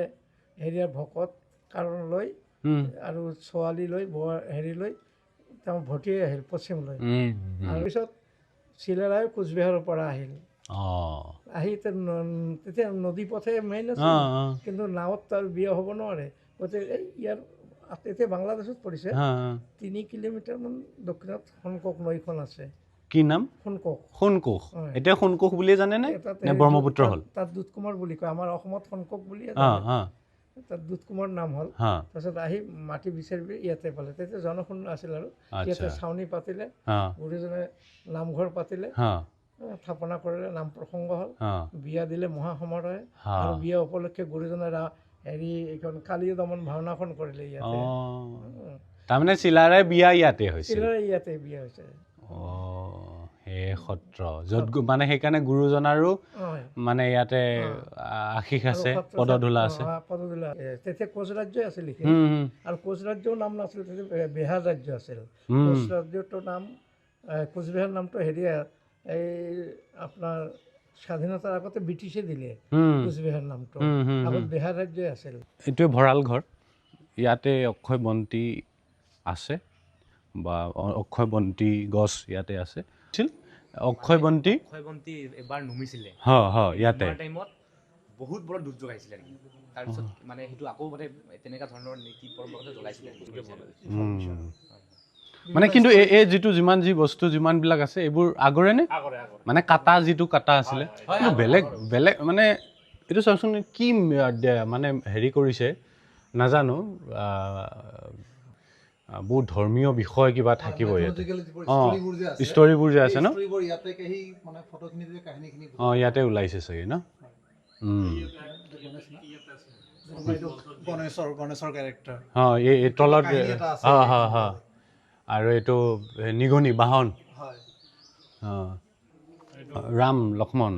হেৰিয়াৰ ভকত কাৰণ লৈ আৰু ছোৱালী লৈ হেৰি লৈ তেওঁ ভটিয়াই আহিল পশ্চিমলৈ তাৰপিছত চিলাৰায়ো কোচবিহাৰৰ পৰা আহিল আহি তেতিয়া নদী পথে মেইন আছিল কিন্তু নাৱত তাৰ বিয়া হ'ব নোৱাৰে গতিকে ইয়াৰ এতিয়া বাংলাদেশত পৰিছে 3 কিলোমিটাৰমান দক্ষিণত সোণকোষ নৈখন আছে কি নাম সোণকোষ এতিয়া সোণকোষ বুলিয়ে জানে নে ব্ৰহ্মপুত্ৰ হ'ল তাত দুধ কুমাৰ বুলি কয় আমাৰ অসমত সোণকোষ বুলিয়ে তাত দুধ কুমাৰ নাম হ'ল তাৰপিছত আহি মাটি বিচাৰি ইয়াতে পালে তেতিয়া জনশূন্য আছিল আৰু ইয়াতে ছাউনি পাতিলে গুৰুজনে নামঘৰ পাতিলে স্থাপনা কৰিলে নাম প্ৰসংগ হ'ল বিয়া দিলে মহাসমাৰোহে আৰু বিয়া উপলক্ষে গুৰুজনে হেৰি এইখন কালী দমন ভাওনাখন কৰিলে ইয়াতে তাৰমানে চিলাৰায় বিয়া ইয়াতে হৈছে চিলাৰায় ইয়াতে বিয়া হৈছে হে সত্ৰ য'ত মানে সেইকাৰণে গুৰুজনাৰো মানে ইয়াতে আশীষ আছে পদধূলা আছে তেতিয়া কোচ ৰাজ্যই আছিল আৰু কোচ ৰাজ্যৰ নাম নাছিল তেতিয়া বিহাৰ ৰাজ্য আছিল কোচ ৰাজ্যটোৰ নাম কোচবিহাৰ নামটো হেৰি এই আপোনাৰ স্বাধীনতাৰ আগতে ব্ৰিটিছে দিলে কোচবিহাৰ নামটো আগত বিহাৰ ৰাজ্যই আছিল এইটোৱে ভঁৰাল ঘৰ ইয়াতে অক্ষয় বন্তি আছে বা অক্ষয় বন্তি গছ ইয়াতে আছে অক্ষয় বন্তি এবাৰ নুমিছিলে ইয়াতে টাইমত বহুত বড় দুৰ্যোগ আহিছিলে তাৰপিছত মানে সেইটো আকৌ মানে তেনেকুৱা ধৰণৰ নীতি পৰম্পৰা জ্বলাইছিলে মানে কিন্তু এই যিটো যি বস্তু যিমানবিলাক আছে এইবোৰ আগৰে নে মানে কাটা যিটো কাটা আছিলে কিন্তু বেলেগ বেলেগ মানে এইটো চাওকচোন কি মানে হেৰি কৰিছে নাজানো বহুত ধৰ্মীয় বিষয় কিবা থাকিব ইয়াতে ষ্টৰিবোৰ যে আছে ন ইয়াতে ওলাইছে চাগে ন গণেশৰ কেৰেক্টাৰ এই তলত আৰু এইটো নিগনি বাহন ৰাম লক্ষ্মণ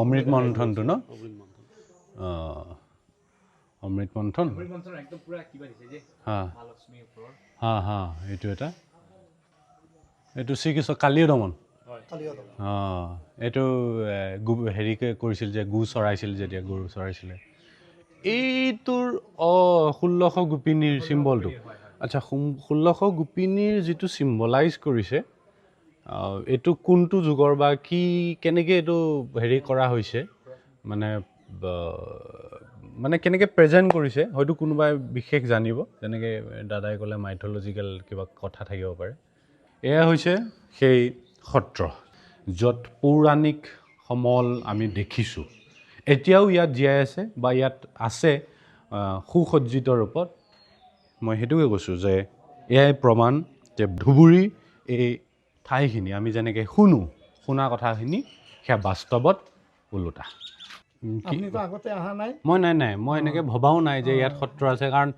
অমৃত মন্থনটো ন অমৃত মন্থন এইটো এটা এইটো শ্ৰীকৃষ্ণ কালীয় দমন এইটো হেৰি কৰিছিল যে গু চৰাইছিল যেতিয়া গৰু চৰাইছিলে এইটোৰ 1600 গোপিনীৰ চিম্বলটো আচ্ছা 1600 গোপিনীৰ যিটো চিম্বলাইজ কৰিছে এইটো কোনটো যুগৰ বা কি কেনেকৈ এইটো হেৰি কৰা হৈছে মানে কেনেকৈ প্ৰেজেণ্ট কৰিছে হয়তো কোনোবাই বিশেষ জানিব যেনেকৈ দাদাই ক'লে মাইথলজিকেল কিবা কথা থাকিব পাৰে এয়া হৈছে সেই সত্ৰ য'ত পৌৰাণিক সমল আমি দেখিছোঁ এতিয়াও ইয়াত জীয়াই আছে বা ইয়াত আছে সুসজ্জিত ৰূপত মই সেইটোকে কৈছোঁ যে এয়াই প্ৰমাণ যে ধুবুৰী এই ঠাইখিনি আমি যেনেকৈ শুনা কথাখিনি সেয়া বাস্তৱত ওলোটা মই নাই মই এনেকৈ ভবাও নাই যে ইয়াত সত্ৰ আছে কাৰণ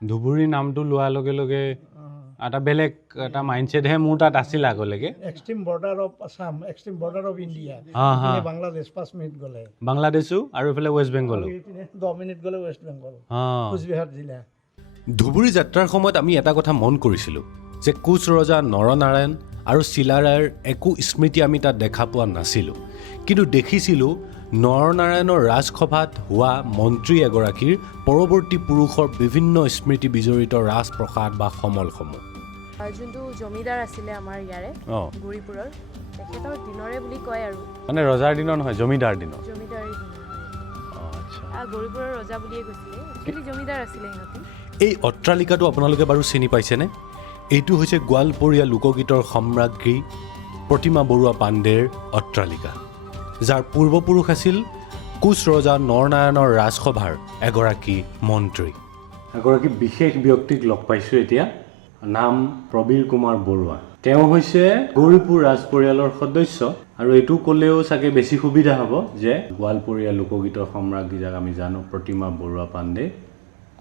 ধুবুৰী নামটো লোৱাৰ লগে লগে এটা বেলেগ এটা মাইণ্ডছেটহে মোৰ তাত আছিল আগলৈকে extreme border of Assam extreme border of India Bangladesh 5 minute গ'লে বাংলাদেশো আৰু এইফালে ৱেষ্ট বেংগলো 10 মিনিট গ'লে ৱেষ্ট বেংগল কোচবিহাৰ জিলা ধুবুৰী যাত্ৰাৰ সময়ত আমি এটা কথা মন কৰিছিলোঁ যে কোচ ৰজা নৰনাৰায়ণ আৰু চিলাৰায়ৰ একো স্মৃতি আমি তাত দেখা পোৱা নাছিলোঁ কিন্তু দেখিছিলোঁ নৰনাৰায়ণৰ ৰাজসভাত হোৱা মন্ত্ৰী এগৰাকীৰ পৰৱৰ্তী পুৰুষৰ বিভিন্ন স্মৃতি বিজড়িত ৰাজপ্ৰসাদ বা সমলসমূহ যোনটো জমিদাৰ আছিলে আমাৰ ইয়াৰে গুৰিপুৰৰ তেখেতৰ দিনৰে বুলি কয় আৰু মানে ৰজাৰ দিনৰ নহয় জমিদাৰ দিনৰ গুৰিপুৰৰ ৰজা বুলিয়ে কৈছিলে একচুৱেলি জমিদাৰ আছিলে সিহঁতি এই অট্টালিকাটো আপোনালোকে বাৰু চিনি পাইছেনে এইটো হৈছে গোৱালপৰীয়া লোকগীতৰ সম্ৰাজ্ঞী প্ৰতিমা বৰুৱা পাণ্ডেৰ অট্টালিকা যাৰ পূৰ্বপুৰুষ আছিল কোচ ৰজা নৰনাৰায়ণৰ ৰাজসভাৰ এগৰাকী মন্ত্ৰী এগৰাকী বিশেষ ব্যক্তিক লগ পাইছোঁ এতিয়া নাম প্ৰবীৰ কুমাৰ বৰুৱা তেওঁ হৈছে গৌৰীপুৰ ৰাজ পৰিয়ালৰ সদস্য আৰু এইটো ক'লেও চাগে বেছি সুবিধা হ'ব যে গোৱালপৰীয়া লোকগীতৰ সম্ৰাজ্ঞী যাক আমি জানো প্ৰতিমা বৰুৱা পাণ্ডে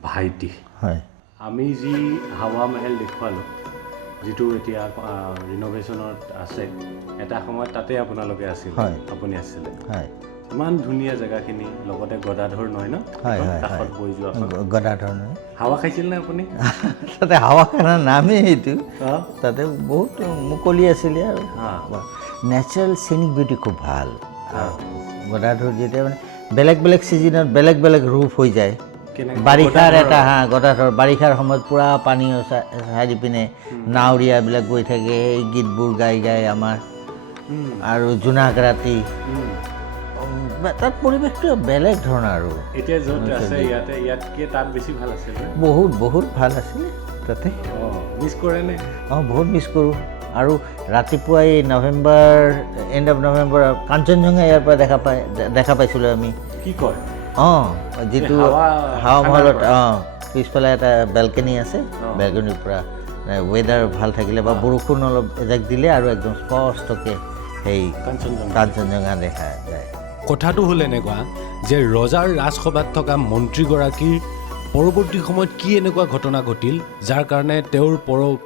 ভাইটি হয় আমি যি হাৱা মহল দেখুৱালোঁ যিটো এতিয়া ৰিন'ভেশ্যনত আছে এটা সময়ত তাতে আপোনালোকে আছিল আপুনি আছিলে ইমান ধুনীয়া জেগাখিনি, লগতে গদাধৰ নয় ন? হয় হয় কাষত বৈ যোৱা গদাধৰ নয়। হাৱা খাইছিল নে আপুনি? তাতে হাৱা খানাৰ নামেই সেইটো। তাতে বহুত মুকলি আছিলে আৰু নেচাৰেল চিনিক বিউটি খুব ভাল। গদাধৰ যেতিয়া মানে বেলেগ বেলেগ ছিজনত বেলেগ বেলেগ ৰূপ হৈ যায়। বাৰিষাৰ এটা গদাধৰ বাৰিষাৰ সময়ত পূৰা পানী চাৰি পিনে নাৱৰীয়াবিলাক গৈ থাকে, সেই গীতবোৰ গাই গাই আমাৰ। আৰু জোনাক ৰাতি, তাত পৰিৱেশটো বেলেগ ধৰণৰ আৰু এতিয়া য'ত আছে ইয়াতকৈ তাত বেছি ভাল আছিল। বহুত বহুত ভাল আছিলে তাতে। মিছ কৰেনে? বহুত মিছ কৰোঁ। আৰু ৰাতিপুৱা এই এণ্ড অফ নৱেম্বৰ কাঞ্চনজংঘা ইয়াৰ পৰা দেখা পাইছিলোঁ আমি। কি কয়? যিটো হাৱা মহলত পিছফালে এটা বেলকনি আছে, বেলকনিৰ পৰা ৱেডাৰ ভাল থাকিলে বা বৰষুণ অলপ এজাক দিলে আৰু একদম স্পষ্টকৈ সেই কাঞ্চনজংঘা দেখা যায়। কথাটো হ'ল এনেকুৱা যে ৰজাৰ ৰাজসভাত থকা মন্ত্ৰীগৰাকীৰ পৰৱৰ্তী সময়ত কি এনেকুৱা ঘটনা ঘটিল যাৰ কাৰণে তেওঁৰ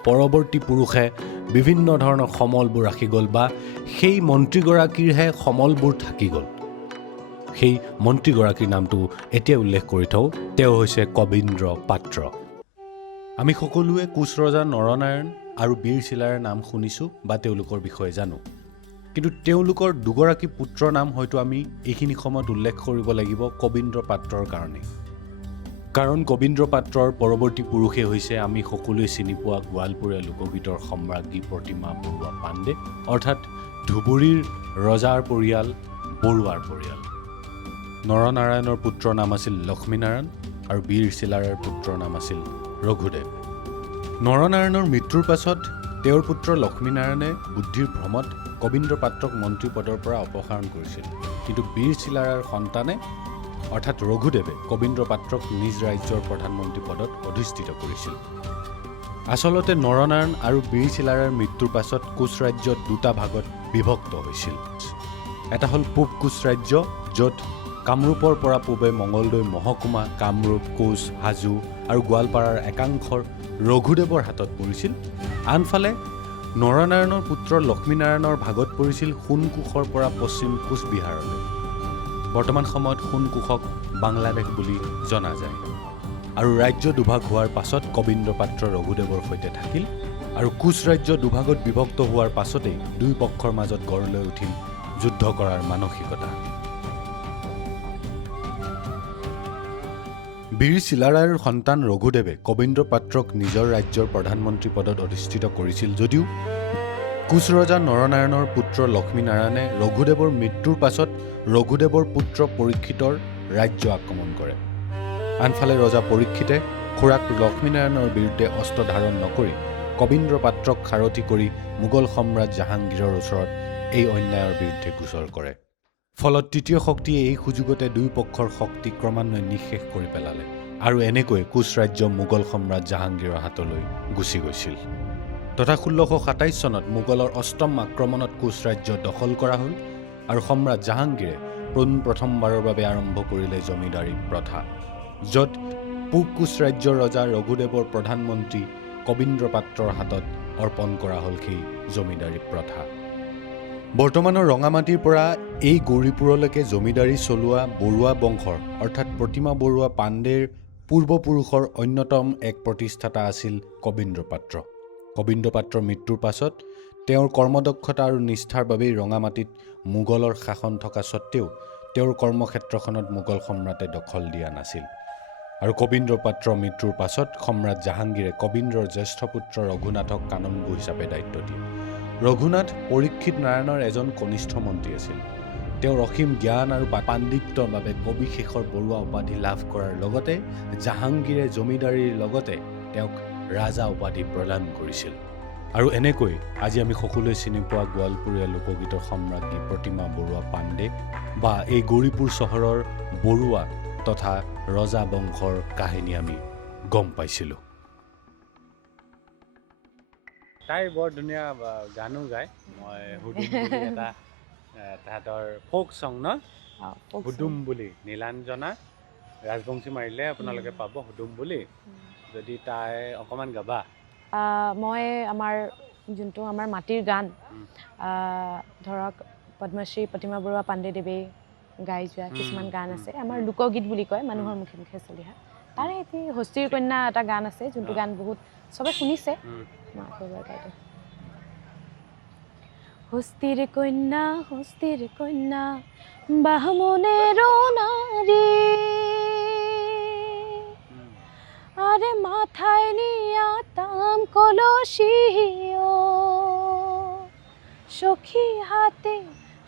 পৰৱৰ্তী পুৰুষে বিভিন্ন ধৰণৰ সমলবোৰ ৰাখি গ'ল বা সেই মন্ত্ৰীগৰাকীৰহে সমলবোৰ থাকি গ'ল। সেই মন্ত্ৰীগৰাকীৰ নামটো এতিয়া উল্লেখ কৰি থওঁ। তেওঁ হৈছে কবীন্দ্ৰ পাত্ৰ। আমি সকলোৱে কোচ ৰজা নৰনাৰায়ণ আৰু বীৰ চিলাৰায়ৰ নাম শুনিছোঁ বা তেওঁলোকৰ বিষয়ে জানো, কিন্তু তেওঁলোকৰ দুগৰাকী পুত্ৰৰ নাম হয়তো আমি এইখিনি সময়ত উল্লেখ কৰিব লাগিব কবীন্দ্ৰ পাত্ৰৰ কাৰণে। কাৰণ কবীন্দ্ৰ পাত্ৰৰ পৰৱৰ্তী পুৰুষে হৈছে আমি সকলোৱে চিনি পোৱা গোৱালপৰীয়া লোকগীতৰ সম্ৰাজ্ঞী প্ৰতিমা বৰুৱা পাণ্ডে, অৰ্থাৎ ধুবুৰীৰ ৰজাৰ পৰিয়াল বৰুৱাৰ পৰিয়াল। নৰনাৰায়ণৰ পুত্ৰৰ নাম আছিল লক্ষ্মীনাৰায়ণ আৰু বীৰ চিলাৰায়ৰ পুত্ৰৰ নাম আছিল ৰঘুদেৱ। নৰনাৰায়ণৰ মৃত্যুৰ পাছত তেওঁৰ পুত্ৰ লক্ষ্মীনাৰায়ণে বুদ্ধিৰ ভ্ৰমত কবীন্দ্ৰ পাত্ৰক মন্ত্ৰী পদৰ পৰা অপসাৰণ কৰিছিল, কিন্তু বীৰ চিলাৰায়ৰ সন্তানে অৰ্থাৎ ৰঘুদেৱে কবীন্দ্ৰ পাত্ৰক নিজ ৰাজ্যৰ প্ৰধানমন্ত্ৰী পদত অধিষ্ঠিত কৰিছিল। আচলতে নৰনাৰায়ণ আৰু বীৰ চিলাৰায়ৰ মৃত্যুৰ পাছত কোচ ৰাজ্য দুটা ভাগত বিভক্ত হৈছিল। এটা হ'ল পূব কোচ ৰাজ্য, য'ত কামৰূপৰ পৰা পূবে মঙলদৈ মহকুমা, কামৰূপ, কোচ, হাজো আৰু গোৱালপাৰাৰ একাংশৰ ৰঘুদেৱৰ হাতত পৰিছিল। আনফালে নৰনাৰায়ণৰ পুত্ৰ লক্ষ্মীনাৰায়ণৰ ভাগত পৰিছিল সোণকোষৰ পৰা পশ্চিম কোচবিহাৰলৈ। বৰ্তমান সময়ত সোণকোষক বাংলাদেশ বুলি জনা যায়। আৰু ৰাজ্য দুভাগ হোৱাৰ পাছত কবীন্দ্ৰ পাত্ৰ ৰঘুদেৱৰ সৈতে থাকিল আৰু কোচ ৰাজ্য দুভাগত বিভক্ত হোৱাৰ পাছতেই দুই পক্ষৰ মাজত গঢ় লৈ উঠিল যুদ্ধ কৰাৰ মানসিকতা। বীৰ চিলাৰায়ৰ সন্তান ৰঘুদেৱে কবীন্দ্ৰ পাত্ৰক নিজৰ ৰাজ্যৰ প্ৰধানমন্ত্ৰী পদত অধিষ্ঠিত কৰিছিল যদিও কোচ ৰজা নৰনাৰায়ণৰ পুত্ৰ লক্ষ্মীনাৰায়ণে ৰঘুদেৱৰ মৃত্যুৰ পাছত ৰঘুদেৱৰ পুত্ৰ পৰীক্ষিতৰ ৰাজ্য আক্ৰমণ কৰে। আনফালে ৰজা পৰীক্ষিতে খুৰাক লক্ষ্মীনাৰায়ণৰ বিৰুদ্ধে অস্ত্ৰ ধাৰণ নকৰি কবীন্দ্ৰ পাত্ৰক সাৰথি কৰি মোগল সম্ৰাট জাহাংগীৰৰ ওচৰত এই অন্যায়ৰ বিৰুদ্ধে গোচৰ কৰে। ফলত তৃতীয় শক্তিয়ে এই সুযোগতে দুই পক্ষৰ শক্তি ক্ৰমান্বয়ে নিঃশেষ কৰি পেলালে আৰু এনেকৈ কোচ ৰাজ্য মোগল সম্ৰাট জাহাংগীৰৰ হাতলৈ গুচি গৈছিল। তথা 1627 চনত মোগলৰ অষ্টম আক্ৰমণত কোচ ৰাজ্য দখল কৰা হ'ল আৰু সম্ৰাট জাহাংগীৰে প্ৰথমবাৰৰ বাবে আৰম্ভ কৰিলে জমিদাৰী প্ৰথা, য'ত পূব কোচ ৰাজ্যৰ ৰজা ৰঘুদেৱৰ প্ৰধানমন্ত্ৰী কবীন্দ্ৰ পাত্ৰৰ হাতত অৰ্পণ কৰা হ'ল সেই জমিদাৰী প্ৰথা। বৰ্তমানৰ ৰঙামাটিৰ পৰা এই গৌৰীপুৰলৈকে জমিদাৰী চলোৱা বৰুৱা বংশৰ অৰ্থাৎ প্ৰতিমা বৰুৱা পাণ্ডেৰ পূৰ্বপুৰুষৰ অন্যতম এক প্ৰতিষ্ঠাতা আছিল কবীন্দ্ৰ পাত্ৰ। কবীন্দ্ৰ পাত্ৰৰ মৃত্যুৰ পাছত তেওঁৰ কৰ্মদক্ষতা আৰু নিষ্ঠাৰ বাবেই ৰঙামাটিত মোগলৰ শাসন থকা স্বত্বেও তেওঁৰ কৰ্মক্ষেত্ৰখনত মোগল সম্ৰাটে দখল দিয়া নাছিল। আৰু কবীন্দ্ৰ পাত্ৰৰ মৃত্যুৰ পাছত সম্ৰাট জাহাংগীৰে কবীন্দ্ৰৰ জ্যেষ্ঠ পুত্ৰ ৰঘুনাথক কানন্গো হিচাপে দায়িত্ব দিয়ে। ৰঘুনাথ পৰীক্ষিত নাৰায়ণৰ এজন কনিষ্ঠ মন্ত্ৰী আছিল। তেওঁৰ অসীম জ্ঞান আৰু পাণ্ডিত্যৰ বাবে কবিশেষৰ বৰুৱা উপাধি লাভ কৰাৰ লগতে জাহাংগীৰে জমিদাৰীৰ লগতে তেওঁক ৰাজা উপাধি প্ৰদান কৰিছিল। আৰু এনেকৈ আজি আমি সকলোৱে চিনি পোৱা গোৱালপৰীয়া লোকগীতৰ সম্ৰাজ্ঞী প্ৰতিমা বৰুৱা পাণ্ডে বা এই গৌৰীপুৰ চহৰৰ বৰুৱা তথা ৰজা বংশৰ কাহিনী আমি গম পাইছিলোঁ। তাই বৰ ধুনীয়া গানো গায়। মই হুদুম বুলি এটা তাহাঁতৰ ফ'ক ছং ন, হুদুম বুলি নীলাঞ্জনা ৰাজবংশী মাৰিলে আপোনালোকে পাব হুদুম বুলি। যদি তাই অকণমান গাবা। মই আমাৰ যোনটো আমাৰ মাটিৰ গান ধৰক পদ্মশ্ৰী প্ৰতিমা বৰুৱা পাণ্ডে দেৱে গাই যোৱা কিছুমান গান আছে আমাৰ লোকগীত বুলি কয় মানুহৰ মুখে মুখে চলি অহা তাৰে এটি হস্তিৰ কন্যা এটা গান আছে যোনটো গান বহুত চবে শুনিছে মই আকৌ এবাৰ গাই দিওঁ হস্তিৰ কন্যা বাহমনের নারী আরে মাথায় নিয়া তাম কলসিও সখী হাতে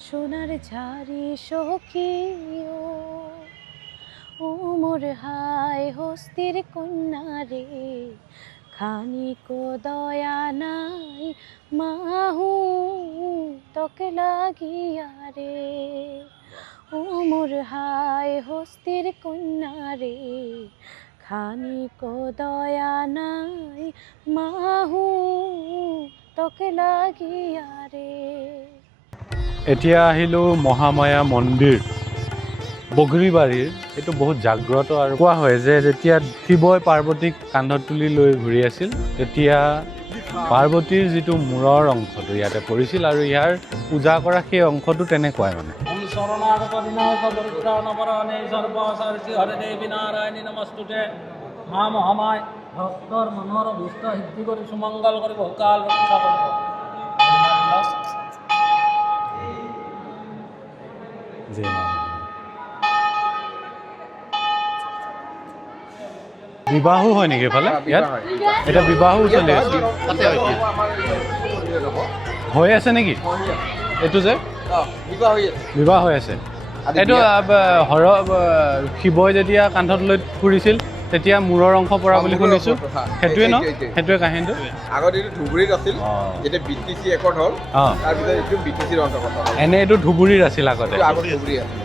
সোনার ঝাড়ি সখিও ও মোর হায় হস্তির কন্যা রে খানিক দয়া নাই মাহু তোকে লাগিয়া রে ও মোর হায় হস্তির কন্যা রে খানিক দয়া নাই মাহু তোকে লাগিয়া রে এতিয়া আহিলোঁ মহামায়া মন্দিৰ বগৰীবাৰীৰ এইটো বহুত জাগ্ৰত আৰু কোৱা হয় যে যেতিয়া শিৱই পাৰ্বতীক কান্ধত তুলি লৈ ঘূৰি আছিল তেতিয়া পাৰ্বতীৰ যিটো মূৰৰ অংশটো ইয়াতে পৰিছিল আৰু ইয়াৰ পূজা কৰা সেই অংশটো তেনেকুৱাই মানে শরণাগত বিনাশ দরিদ্র নবরণে সর্বসারথি হরে দেবী নারায়ণী নমস্তুতে মা মহামায় ভক্তর মনোর অভীষ্ট সিদ্ধি করে সুমঙ্গল করে বহুকাল রক্ষা করব যে বিবাহো হয় নেকি এইফালে ইয়াত এটা বিবাহো চলি আছে হৈ আছে নেকি এইটো যে বিবাহ হৈ আছে এইটো শিৱই যেতিয়া কান্ধত লৈ ফুৰিছিল তেতিয়া মূৰৰ অংশ পৰা বুলি শুনিছোঁ সেইটোৱে ন সেইটোৱে কাহিনীটো আগত এইটো ধুবুৰীত আছিল যেতিয়া BTC একৰ্ড হ'ল তাৰপিছত এইটো BTCৰ অন্তৰ্গত হ'ল এনে এইটো ধুবুৰীত আছিল আগতে আগত ধুবুৰী আছিল